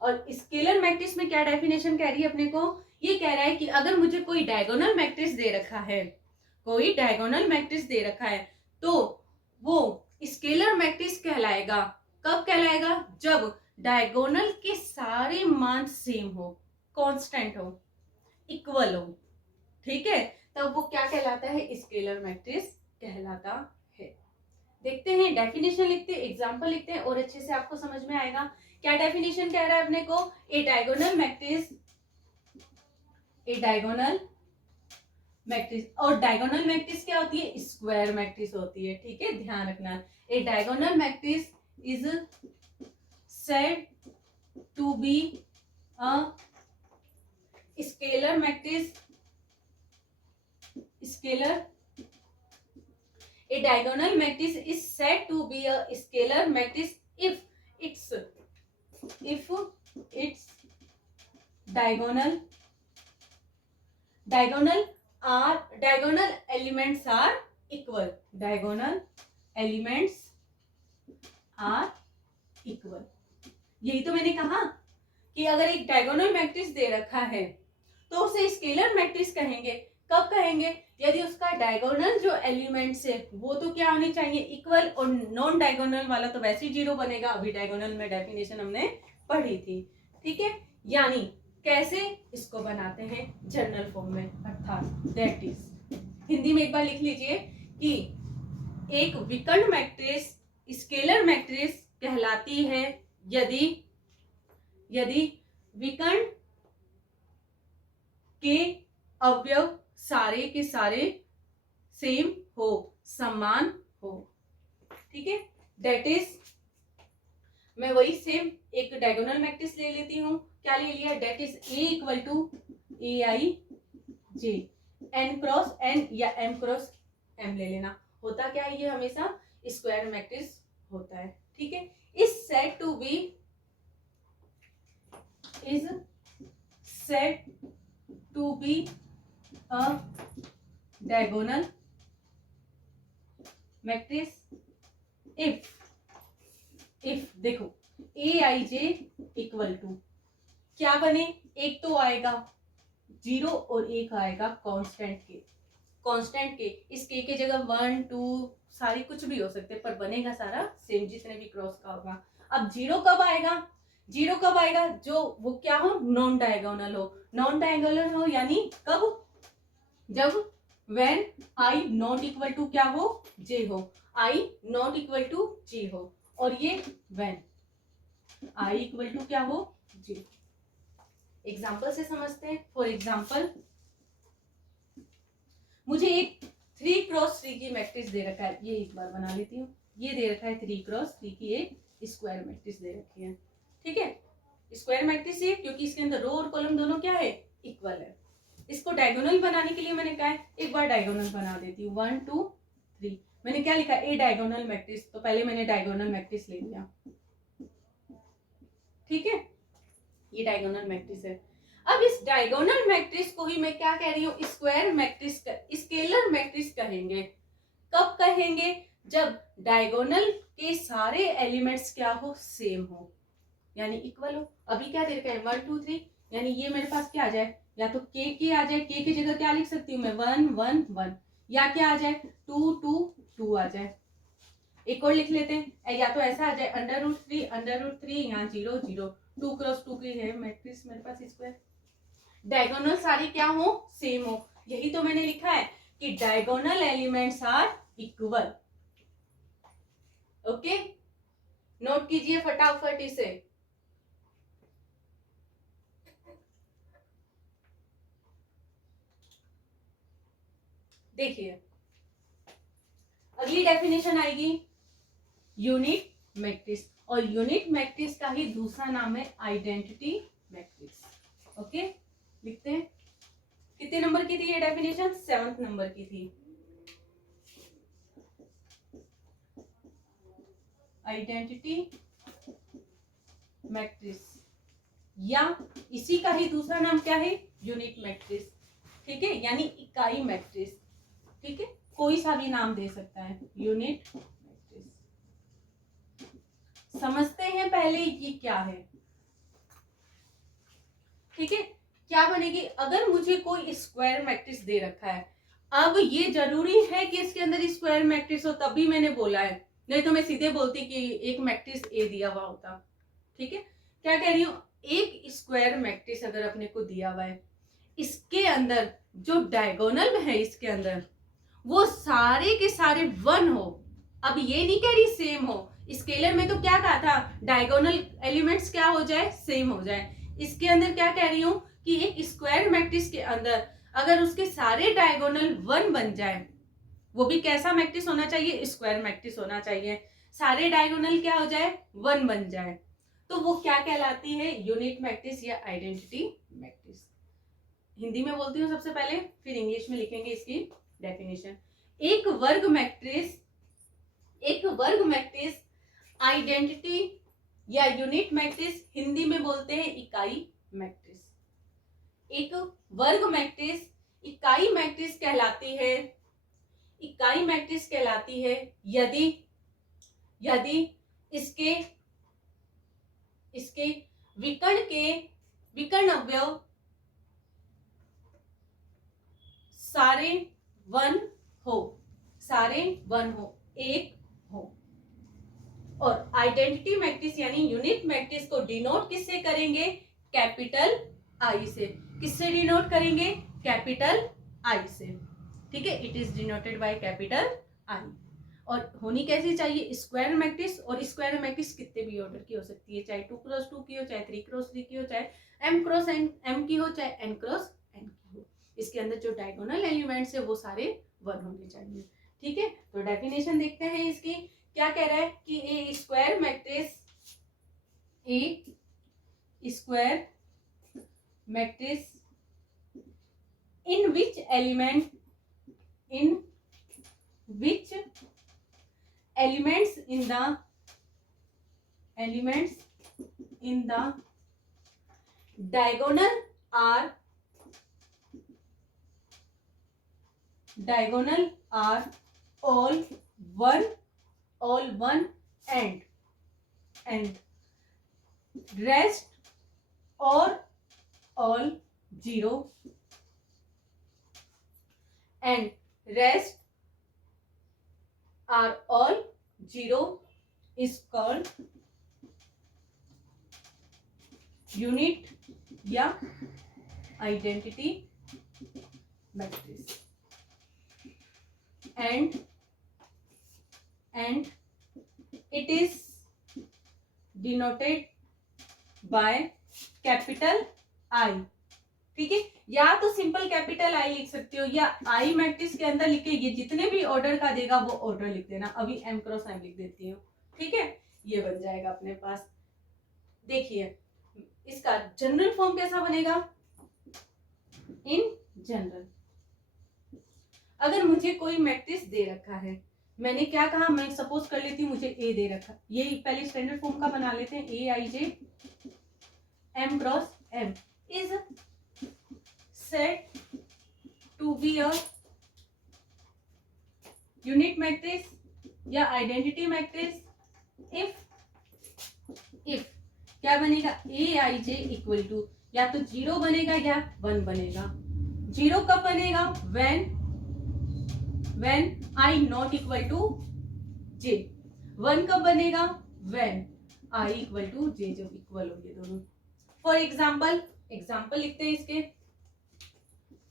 और स्केलर मैट्रिक्स में क्या डेफिनेशन कह रही है अपने को? ये कह रहा है कि अगर मुझे कोई डायगोनल मैट्रिक्स दे रखा है, कोई डायगोनल मैट्रिक्स दे रखा है, तो वो स्केलर मैट्रिक्स कहलाएगा। कब कहलाएगा? जब डायगोनल के सारे मान सेम हो, कांस्टेंट हो, इक्वल हो। ठीक है, तब वो क्या कहलाता है? स्केलर मैट्रिक्स कहलाता है। देखते हैं डेफिनेशन लिखते हैं, एग्जांपल लिखते हैं, और अच्छे से आपको समझ में आएगा। क्या डेफिनेशन कह रहा है अपने को? ए डायगोनल मैट्रिक्स, ए डायगोनल मैट्रिक्स। और डायगोनल मैट्रिक्स क्या होती है? स्क्वायर मैट्रिक्स होती है। ठीक है, ध्यान रखना। A diagonal matrix is said to be a scalar matrix. Scalar, a diagonal matrix is said to be a scalar matrix if its diagonal elements are equal. Diagonal elements are equal. यही तो मैंने कहा कि अगर एक diagonal matrix दे रखा है तो उसे स्केलर मैट्रिक्स कहेंगे। कब कहेंगे? यदि उसका डायगोनल जो एलिमेंट्स है वो तो क्या होने चाहिए? इक्वल, और नॉन डायगोनल वाला तो वैसे ही 0 बनेगा। अभी डायगोनल में डेफिनेशन हमने पढ़ी थी। ठीक है, यानी कैसे इसको बनाते हैं? जनरल फॉर्म में, अर्थात दैट इज, हिंदी में एक बार लिख लीजिए कि एक विकर्ण मैट्रिक्स स्केलर मैट्रिक्स कहलाती है यदि विकर्ण के अवयव सारे के सारे सेम हो, समान हो। ठीक है, दैट इज, मैं वही सेम एक डायगोनल मैट्रिक्स ले लेती हूँ। क्या ले लिया? That is A equal to a i j, n cross n या एम क्रॉस एम ले लेना। होता क्या है, ये हमेशा स्क्वायर मैट्रिक्स होता है, ठीक है। Is said to be a diagonal matrix if देखो a i j equal to क्या बने, एक तो आएगा जीरो और एक आएगा कांस्टेंट के इस के जगह 1 2 सारी कुछ भी हो सकते हैं, पर बनेगा सारा सेम जितने भी क्रॉस का होगा। अब जीरो कब आएगा, जीरो कब आएगा, जो वो क्या हो, नॉन डायगोनल हो। नॉन डायगोनल हो यानी कब, जब when i not equal to क्या हो, जे हो, i not equal to j हो, और ये व्हेन आई इक्वल टू क्या हो, जे। एग्जाम्पल से समझते हैं। फॉर एग्जाम्पल मुझे एक 3x3 की मैट्रिक्स दे रखा है, ये एक बार बना लेती हूँ। ये दे रखा है 3x3 की एक स्क्वायर मैट्रिक्स दे रखी है, ठीक है। स्क्वायर मैट्रिक्स है क्योंकि इसके अंदर रो और कॉलम दोनों क्या है, इक्वल है। इसको डायगोनल बनाने के लिए मैंने कहा है एक बार डायगोनल बना देती हूँ। 1 2 3 मैंने क्या लिखा, ए डायगोनल मैट्रिक्स, तो पहले मैंने डायगोनल मैट्रिक्स ले लिया, ठीक है। ये डायगोनल मैट्रिक्स है। अब इस डायगोनल मैट्रिक्स को ही मैं क्या कह रही हूँ, स्क्वायर मैट्रिक्स, स्केलर मैट्रिक्स कहेंगे। कब कहेंगे, जब डायगोनल के सारे एलिमेंट्स क्या हो, सेम हो, यानी इक्वल हो। अभी क्या दे रखा है 1 2 3, यानी ये मेरे पास क्या आ जाए, या तो के आ जाए, के की जगह क्या लिख सकती हूँ मैं 1 1 1, या क्या आ जाए 2 2 2 आ जाए। एक और लिख लेते हैं, या तो ऐसा आ जाए √3 यहाँ 0 0, 2x2 की है मैट्रिक्स मेरे पास स्क्वायर। डायगोनल सारी क्या हो, सेम हो। यही तो मैंने लिखा है कि diagonal elements are equal. Okay, note कीजिए फटाफट इसे। देखिए अगली डेफिनेशन आएगी यूनिट मैट्रिक्स, और यूनिट मैट्रिक्स का ही दूसरा नाम है आइडेंटिटी मैट्रिक्स। ओके, लिखते हैं। कितने नंबर की थी ये डेफिनेशन, 7th नंबर की थी। आइडेंटिटी मैट्रिक्स, या इसी का ही दूसरा नाम क्या है, यूनिट मैट्रिक्स, ठीक है, यानी इकाई मैट्रिक्स, ठीक है। कोई सा भी नाम दे सकता है, यूनिट मैट्रिक्स। समझते हैं पहले ये क्या है, ठीक है। क्या बनेगी, अगर मुझे कोई स्क्वायर मैट्रिक्स दे रखा है, अब ये जरूरी है कि इसके अंदर स्क्वायर मैट्रिक्स हो, तभी मैंने बोला है, नहीं तो मैं सीधे बोलती कि एक मैट्रिक्स ए दिया हुआ होता, ठीक है। क्या कह रही हूँ, एक स्क्वायर मैट्रिक्स अगर अपने को दिया हुआ है, इसके अंदर जो डायगोनल है इसके अंदर वो सारे के सारे 1 हो। अब ये नहीं कह रही सेम हो, स्केलर में तो क्या कहा था, डायगोनल एलिमेंट्स क्या हो जाए, सेम हो जाए। इसके अंदर क्या कह रही हूँ कि एक स्क्वायर मैट्रिक्स के अंदर अगर उसके सारे डायगोनल 1 बन जाए, वो भी कैसा मैट्रिक्स होना चाहिए, स्क्वायर मैट्रिक्स होना चाहिए, सारे डायगोनल क्या हो जाए, 1 बन जाए, तो वो क्या कहलाती है, यूनिट मैट्रिक्स या आइडेंटिटी मैट्रिक्स। हिंदी में बोलती हूँ सबसे पहले, फिर इंग्लिश में लिखेंगे इसकी डेफिनेशन। एक वर्ग मैट्रिक्स आइडेंटिटी या यूनिट मैट्रिक्स, हिंदी में बोलते हैं इकाई मैट्रिक्स। एक वर्ग मैट्रिक्स इकाई मैट्रिक्स कहलाती है, इकाई मैट्रिक्स कहलाती है यदि इसके विकर्ण अवयव सारे 1 हो, एक हो। और आइडेंटिटी मैट्रिक्स यानी यूनिट मैट्रिक्स को डिनोट किससे करेंगे, कैपिटल आई से। किससे डिनोट करेंगे, कैपिटल आई से, ठीक है। It is denoted by capital I. और होनी कैसी चाहिए, स्क्वायर मैट्रिक्स, और स्क्वायर मैट्रिक्स कितने भी ऑर्डर की हो सकती है, चाहे 2x2 की हो, चाहे 3x3 की हो, चाहे m×n की हो, चाहे n×n की हो। इसके अंदर जो डायगोनल एलिमेंट्स है वो सारे 1 होने चाहिए, ठीक है। तो डेफिनेशन देखते हैं इसकी, क्या कह रहा है कि a square matrix in which element which elements in the diagonal are all one and rest or all zero and rest are all zero is called unit या identity matrix and it is denoted by capital I। ठीक है, या तो simple capital I लिख सकते हो या आई matrix के अंदर लिखे ये जितने भी ऑर्डर का देगा वो ऑर्डर लिख देना। अभी एम क्रॉस एम लिख देती हूँ। ठीक है, ये बन जाएगा अपने पास। देखिए इसका जनरल फॉर्म कैसा बनेगा, इन जनरल। अगर मुझे कोई मैट्रिक्स दे रखा है, मैंने क्या कहा, मैं सपोज कर लेती हूँ मुझे ए दे रखा, ये पहले स्टैंडर्ड फॉर्म का बना लेते हैं। A i j m cross m is set to be a unit matrix या आइडेंटिटी मैट्रिक्स इफ क्या बनेगा, a i j equal to या तो 0 बनेगा या 1 बनेगा। 0 कब बनेगा, when I not equal to j। 1 कब बनेगा, when I equal to j, जब इक्वल हो ये दोनों। फॉर एग्जाम्पल लिखते हैं इसके।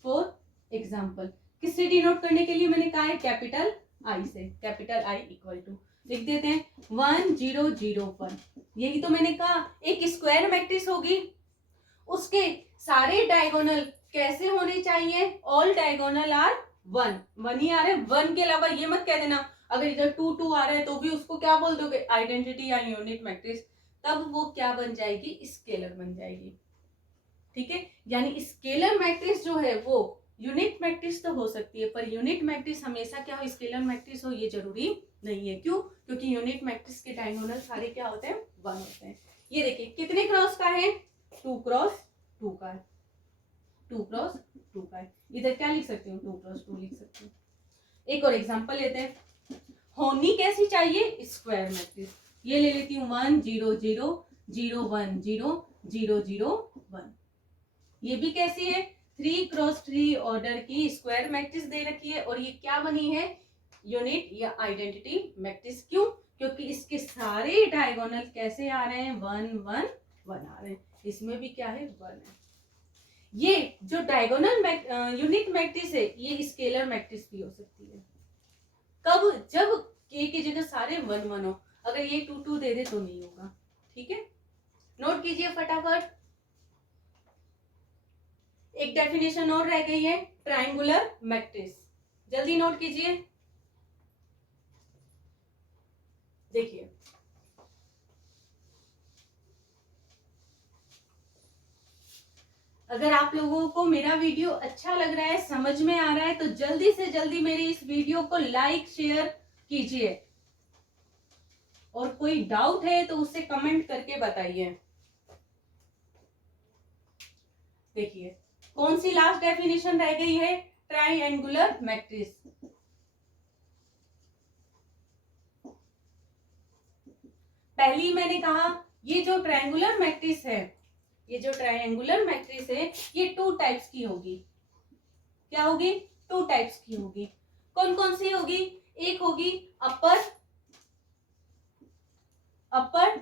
फॉर एग्जाम्पल किससे डिनोट करने के लिए मैंने कहा है, कैपिटल आई से। कैपिटल आई इक्वल टू लिख देते हैं 1 0 0 1। यही तो मैंने कहा, एक स्क्वायर मैट्रिक्स होगी, उसके सारे डायगोनल कैसे होने चाहिए, ऑल डायगोनल आर 1 ही आ रहा है। 1 के अलावा ये मत कह देना, अगर इधर 2 2 आ रहा है तो भी उसको क्या बोल दोगे, आइडेंटिटी या यूनिट मैट्रिक्स। तब वो क्या बन जाएगी, स्केलर बन जाएगी। ठीक है, यानी स्केलर मैट्रिक्स जो है वो यूनिट मैट्रिक्स तो हो सकती है, पर यूनिट मैट्रिक्स हमेशा क्या हो, स्केलर मैट्रिक्स हो, ये जरूरी नहीं है। क्यों, क्योंकि यूनिट मैट्रिक्स के डायगोनल सारे क्या होते हैं, 1 होते हैं। ये देखिए कितने क्रॉस का है, 2 क्रॉस 2 का है, 2 क्रॉस 2 का है। इधर क्या लिख सकती हूँ, 2 क्रॉस 2 लिख सकती हूँ। एक और एग्जांपल लेते हैं। होनी कैसी चाहिए, स्क्वायर मैट्रिक्स। ये ले लेती हूँ 1 0 0 0 1 0 0 0 1। ये भी कैसी है, 3 क्रॉस 3 ऑर्डर की स्क्वायर मैट्रिक्स दे रखी है, और ये क्या बनी है, यूनिट या आइडेंटिटी मैट्रिक्स। क्यों, क्योंकि इसके सारे डायगोनल कैसे आ रहे हैं, 1 1 1 आ रहे हैं। इसमें भी क्या है, 1 है। ये जो डायगोनल यूनिट मैट्रिक्स है, ये स्केलर मैट्रिक्स भी हो सकती है। कब, जब के की जगह सारे 1 1 हो। अगर ये 2 2 दे दे तो नहीं होगा। ठीक है, नोट कीजिए फटाफट। एक डेफिनेशन और रह गई है, ट्रायंगुलर मैट्रिक्स। जल्दी नोट कीजिए। देखिए अगर आप लोगों को मेरा वीडियो अच्छा लग रहा है, समझ में आ रहा है, तो जल्दी से जल्दी मेरे इस वीडियो को लाइक शेयर कीजिए, और कोई डाउट है तो उससे कमेंट करके बताइए। देखिए कौन सी लास्ट डेफिनेशन रह गई है, ट्रायंगुलर मैट्रिक्स। पहली मैंने कहा, ये जो ट्रायंगुलर मैट्रिक्स है, ये जो ट्रायंगुलर मैट्रिक्स है, ये 2 टाइप्स की होगी। क्या होगी, 2 टाइप्स की होगी। कौन कौन सी होगी, एक होगी अपर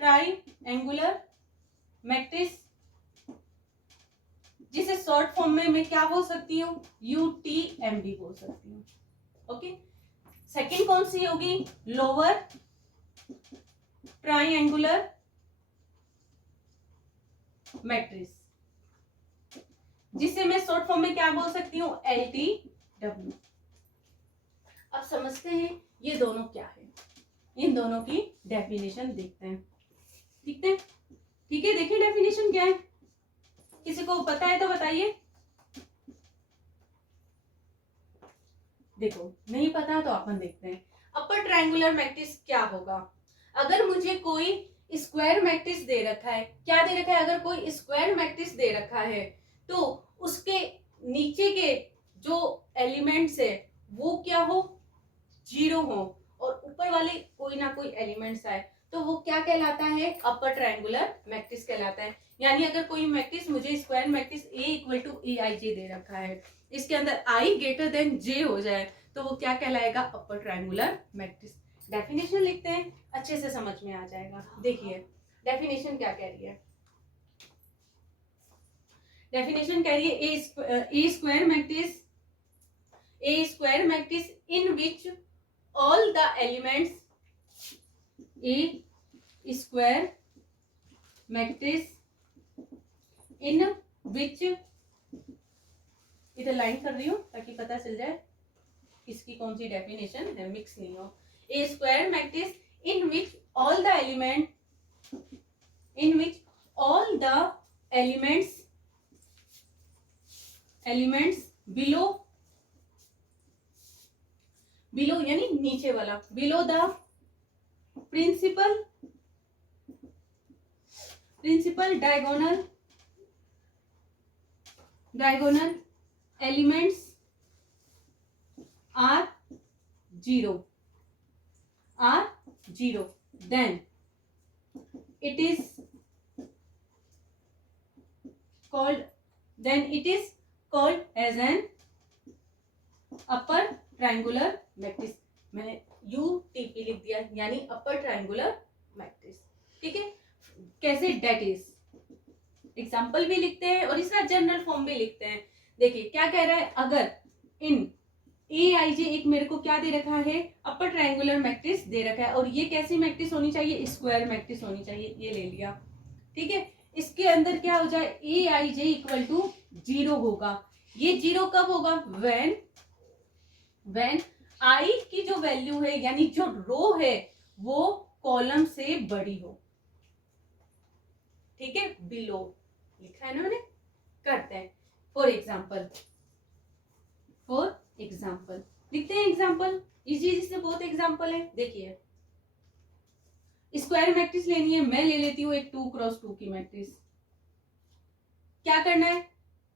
ट्रायंगुलर मैट्रिक्स, जिसे शॉर्ट फॉर्म में मैं क्या बोल सकती हूँ, UTM भी बोल सकती हूँ। ओके, सेकंड कौन सी होगी, लोअर ट्रायंगुलर मैट्रिक्स, जिसे मैं शॉर्ट फॉर्म में क्या बोल सकती हूँ, LTW। अब समझते हैं ये दोनों क्या है, इन दोनों की डेफिनेशन देखते हैं। ठीक है, देखिए डेफिनेशन क्या है, किसी को पता है तो बताइए। देखो नहीं पता तो अपन देखते हैं। अपर ट्रायंगुलर मैट्रिक्स क्या होगा? अगर मुझे कोई स्क्वायर मैट्रिक्स दे रखा है, क्या दे रखा है? अगर कोई स्क्वायर मैट्रिक्स दे रखा है तो उसके नीचे के जो एलिमेंट्स है वो क्या हो? जीरो हो, और ऊपर वाले कोई ना कोई एलिमेंट्स आए तो वो क्या कहलाता है? अपर ट्रायंगुलर मैट्रिक्स कहलाता है। यानी अगर कोई मैट्रिक्स मुझे square matrix A equal to a i j दे रखा है, इसके अंदर आई ग्रेटर देन जे हो जाए तो वो क्या कहलाएगा? Upper triangular matrix. डेफिनेशन लिखते हैं, अच्छे से समझ में आ जाएगा। देखिए डेफिनेशन क्या कह रही है। डेफिनेशन कह रही है a square matrix in which all the elements a square matrix in which, इधर लाइन कर रही हूँ ताकि पता चल जाए किसकी कौन सी डेफिनेशन है, मिक्स नहीं हो। A square matrix in which all the elements below यानी नीचे वाला, below the principal diagonal elements are zero, then it is called as an upper triangular matrix. मैंने यूटीपी लिख दिया यानी अपर ट्रायंगुलर मैट्रिक्स। ठीक है, कैसे? डेट इज एग्जाम्पल भी लिखते हैं और इसका जनरल फॉर्म भी लिखते हैं। देखिए क्या कह रहा है, अगर इन ए आई जे एक मेरे को क्या दे रखा है? अपर ट्रायंगुलर मैट्रिक्स दे रखा है, और ये कैसी मैट्रिक्स होनी चाहिए? स्क्वायर मैट्रिक्स होनी चाहिए। ये ले लिया, ठीक है। इसके अंदर क्या हो जाए? ए i j equal to zero होगा। ये जीरो कब होगा? व्हेन आई की जो वैल्यू है यानी जो रो है वो कॉलम से बड़ी हो। ठीक है, बिलो लिखा है इन्होंने, करते हैं। फॉर एग्जाम्पल लिखते हैं एग्जाम्पल, इजी से बहुत एग्जाम्पल है। देखिए स्क्वायर मैट्रिक्स लेनी है, मैं ले लेती हूँ एक 2x2 की मैट्रिक्स। क्या करना है?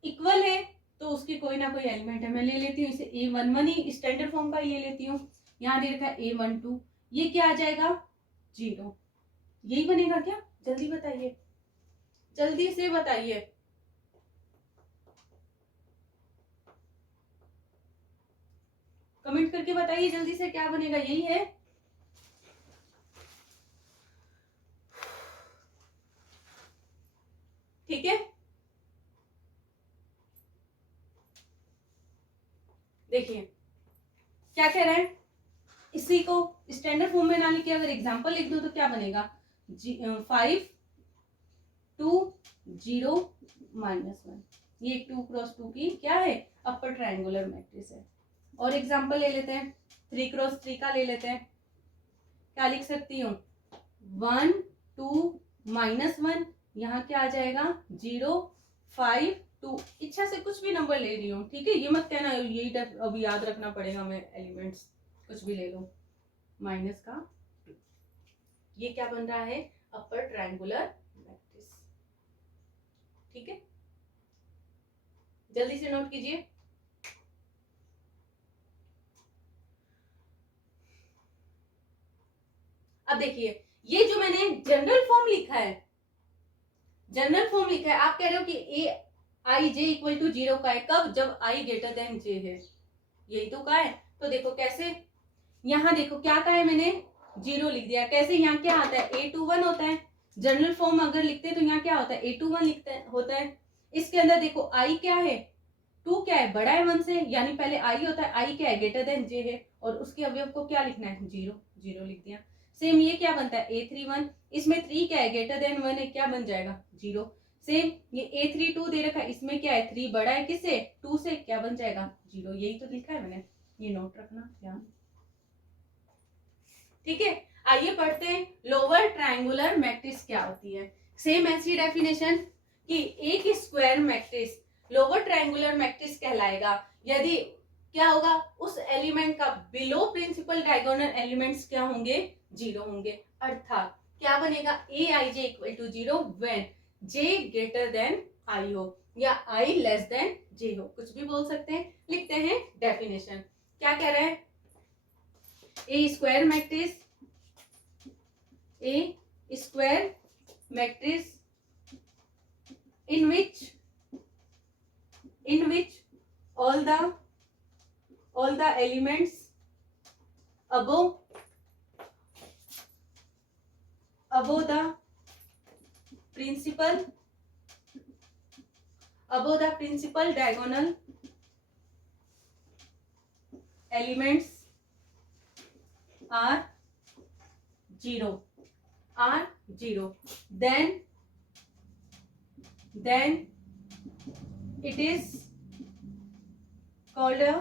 इक्वल है तो उसकी कोई ना कोई एलिमेंट है, मैं ले लेती हूँ इसे A11 ही स्टैंडर्ड फॉर्म का ही ले लेती हूँ। यहाँ दे रखा है A12, ये क्या आ जाएगा? जीरो। यही बनेगा क्या? जल्दी बताइए, जल्दी से बताइए। कमेंट करके बताइए जल्दी से, क्या बनेगा? यही है। ठीक है, देखिए क्या कह रहा है, इसी को स्टैंडर्ड फॉर्म में ना लिखे अगर एग्जांपल लिख दो तो क्या बनेगा? 5 2 0 -1। ये 2x2 की क्या है? अपर ट्रायंगुलर मैट्रिक्स है। और एग्जांपल ले लेते हैं, 3x3 का ले लेते हैं। क्या लिख सकती हूँ? 1 2 -1, यहाँ क्या आ जाएगा? 0 5 2। इच्छा से कुछ भी नंबर ले रही हूँ, ठीक है। ये मत कहना यही अभी याद रखना पड़ेगा हमें, एलिमेंट्स कुछ भी ले लो। माइनस का 2, ये क्या बन रहा है? Upper triangular matrix. ठीक है, जल्दी से नोट कीजिए। अब देखिए ये जो मैंने जनरल फॉर्म लिखा है, आप कह रहे हो कि a i j equal to 0 का है। कब? जब आई ग्रेटर देन जे है। यही तो कहा है। तो देखो कैसे, यहाँ देखो क्या कहा है मैंने? 0 लिख दिया। कैसे? यहाँ क्या आता है? A21 होता है। जनरल फॉर्म अगर लिखते हैं तो यहाँ क्या होता है? A21 होता है। इसके अंदर देखो आई क्या है? 2 क्या है? बड़ा है 1 से, यानी पहले आई होता है। आई क्या है? ग्रेटर देन जे है, और उसके अवयव को क्या लिखना है? 0 लिख दिया। सेम ये क्या बनता है? A31, इसमें 3 क्या है? ग्रेटर देन 1 है, क्या बन जाएगा? 0। सेम ये A32 दे रखा है, इसमें क्या है? 3 बड़ा है किससे? 2 से, क्या बन जाएगा? 0। यही तो लिखा है मैंने, ये नोट रखना ध्यान। ठीक है, आइए पढ़ते हैं लोअर ट्रायंगुलर मैट्रिक्स क्या होती है। सेम ऐसी डेफिनेशन कि एक square matrix lower triangular matrix कहलाएगा यदि क्या होगा, उस एलिमेंट का बिलो प्रिंसिपल डायगोनल एलिमेंट्स क्या होंगे, 0 होंगे। अर्थात क्या बनेगा, a i j equal to 0 when j greater than i हो या आई लेस देन जे हो, कुछ भी बोल सकते हैं। लिखते हैं डेफिनेशन, क्या कह रहा है, a square matrix, a square matrix in which all the elements above the principal diagonal elements are 0 then it is called a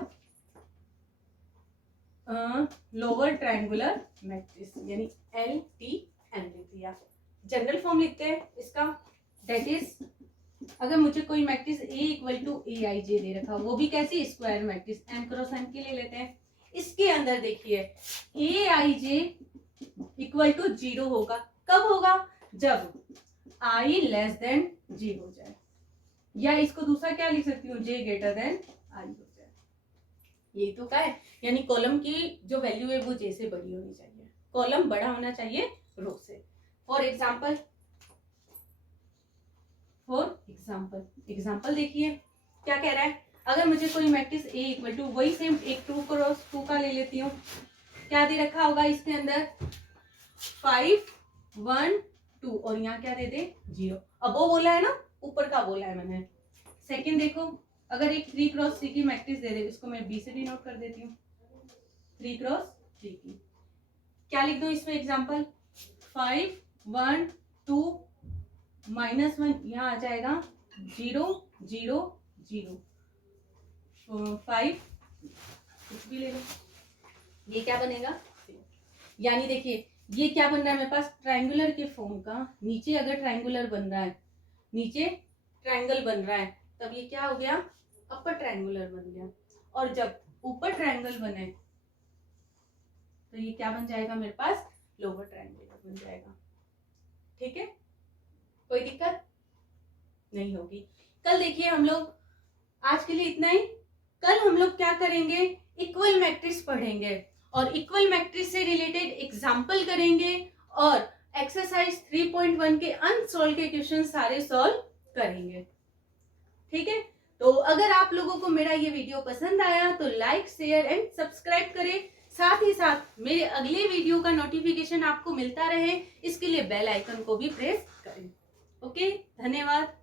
lower triangular matrix, यानी LTM लिख दिया। जनरल फॉर्म लिखते हैं इसका, दैट इज अगर मुझे कोई matrix A equal to a i j दे रखा, वो भी कैसी, square matrix, m cross m के ले लेते हैं। इसके अंदर देखिए ए आई जे इक्वल टू 0 होगा, कब होगा, जब आई लेस देन जे हो जाए, या इसको दूसरा क्या लिख सकती हूँ, जे ग्रेटर देन आई हो जाए। यही तो क्या है, यानी कॉलम की जो वैल्यू है वो जे से बड़ी होनी चाहिए, कॉलम बड़ा होना चाहिए रो से। फॉर एग्जाम्पल देखिए क्या कह रहा है, अगर मुझे कोई मैट्रिक्स ए इक्वल टू, वही सेम एक 2 क्रॉस 2 का ले लेती हूँ, क्या दे रखा होगा इसके अंदर 5 1 2 और यहाँ क्या दे दे 0। अब वो बोला है ना, ऊपर का बोला है मैंने। सेकंड देखो, अगर एक 3 क्रॉस 3 की मैट्रिक्स दे दे, इसको मैं बी से डिनोट कर देती हूँ, 3 क्रॉस 3 की, क्या लिख दूं इसमें एग्जांपल, 5 1 2 -1, यहाँ आ जाएगा 0 0 0 5, कुछ भी ले लो, ये क्या बनेगा, यानी देखिए ये क्या बन रहा है मेरे पास, ट्रायंगुलर के फॉर्म का, नीचे अगर ट्रायंगुलर बन रहा है, नीचे ट्रायंगल बन रहा है, तब ये क्या हो गया, अपर ट्रायंगुलर बन गया। और जब ऊपर ट्रायंगल बने तो ये क्या बन जाएगा मेरे पास, लोअर ट्रायंगुलर बन जाएगा। ठीक है, कोई दिक्कत नहीं होगी। कल देखिए हम लोग, आज के लिए इतना ही, कल हम लोग क्या करेंगे, इक्वल मैट्रिक्स पढ़ेंगे और इक्वल मैट्रिक्स से रिलेटेड एग्जाम्पल करेंगे और एक्सरसाइज 3.1 के अनसॉल्व के क्वेश्चन सारे सॉल्व करेंगे। ठीक है, तो अगर आप लोगों को मेरा ये वीडियो पसंद आया तो लाइक शेयर एंड सब्सक्राइब करें, साथ ही साथ मेरे अगले वीडियो का नोटिफिकेशन आपको मिलता रहे, इसके लिए बेल आइकन को भी प्रेस करें। ओके, धन्यवाद।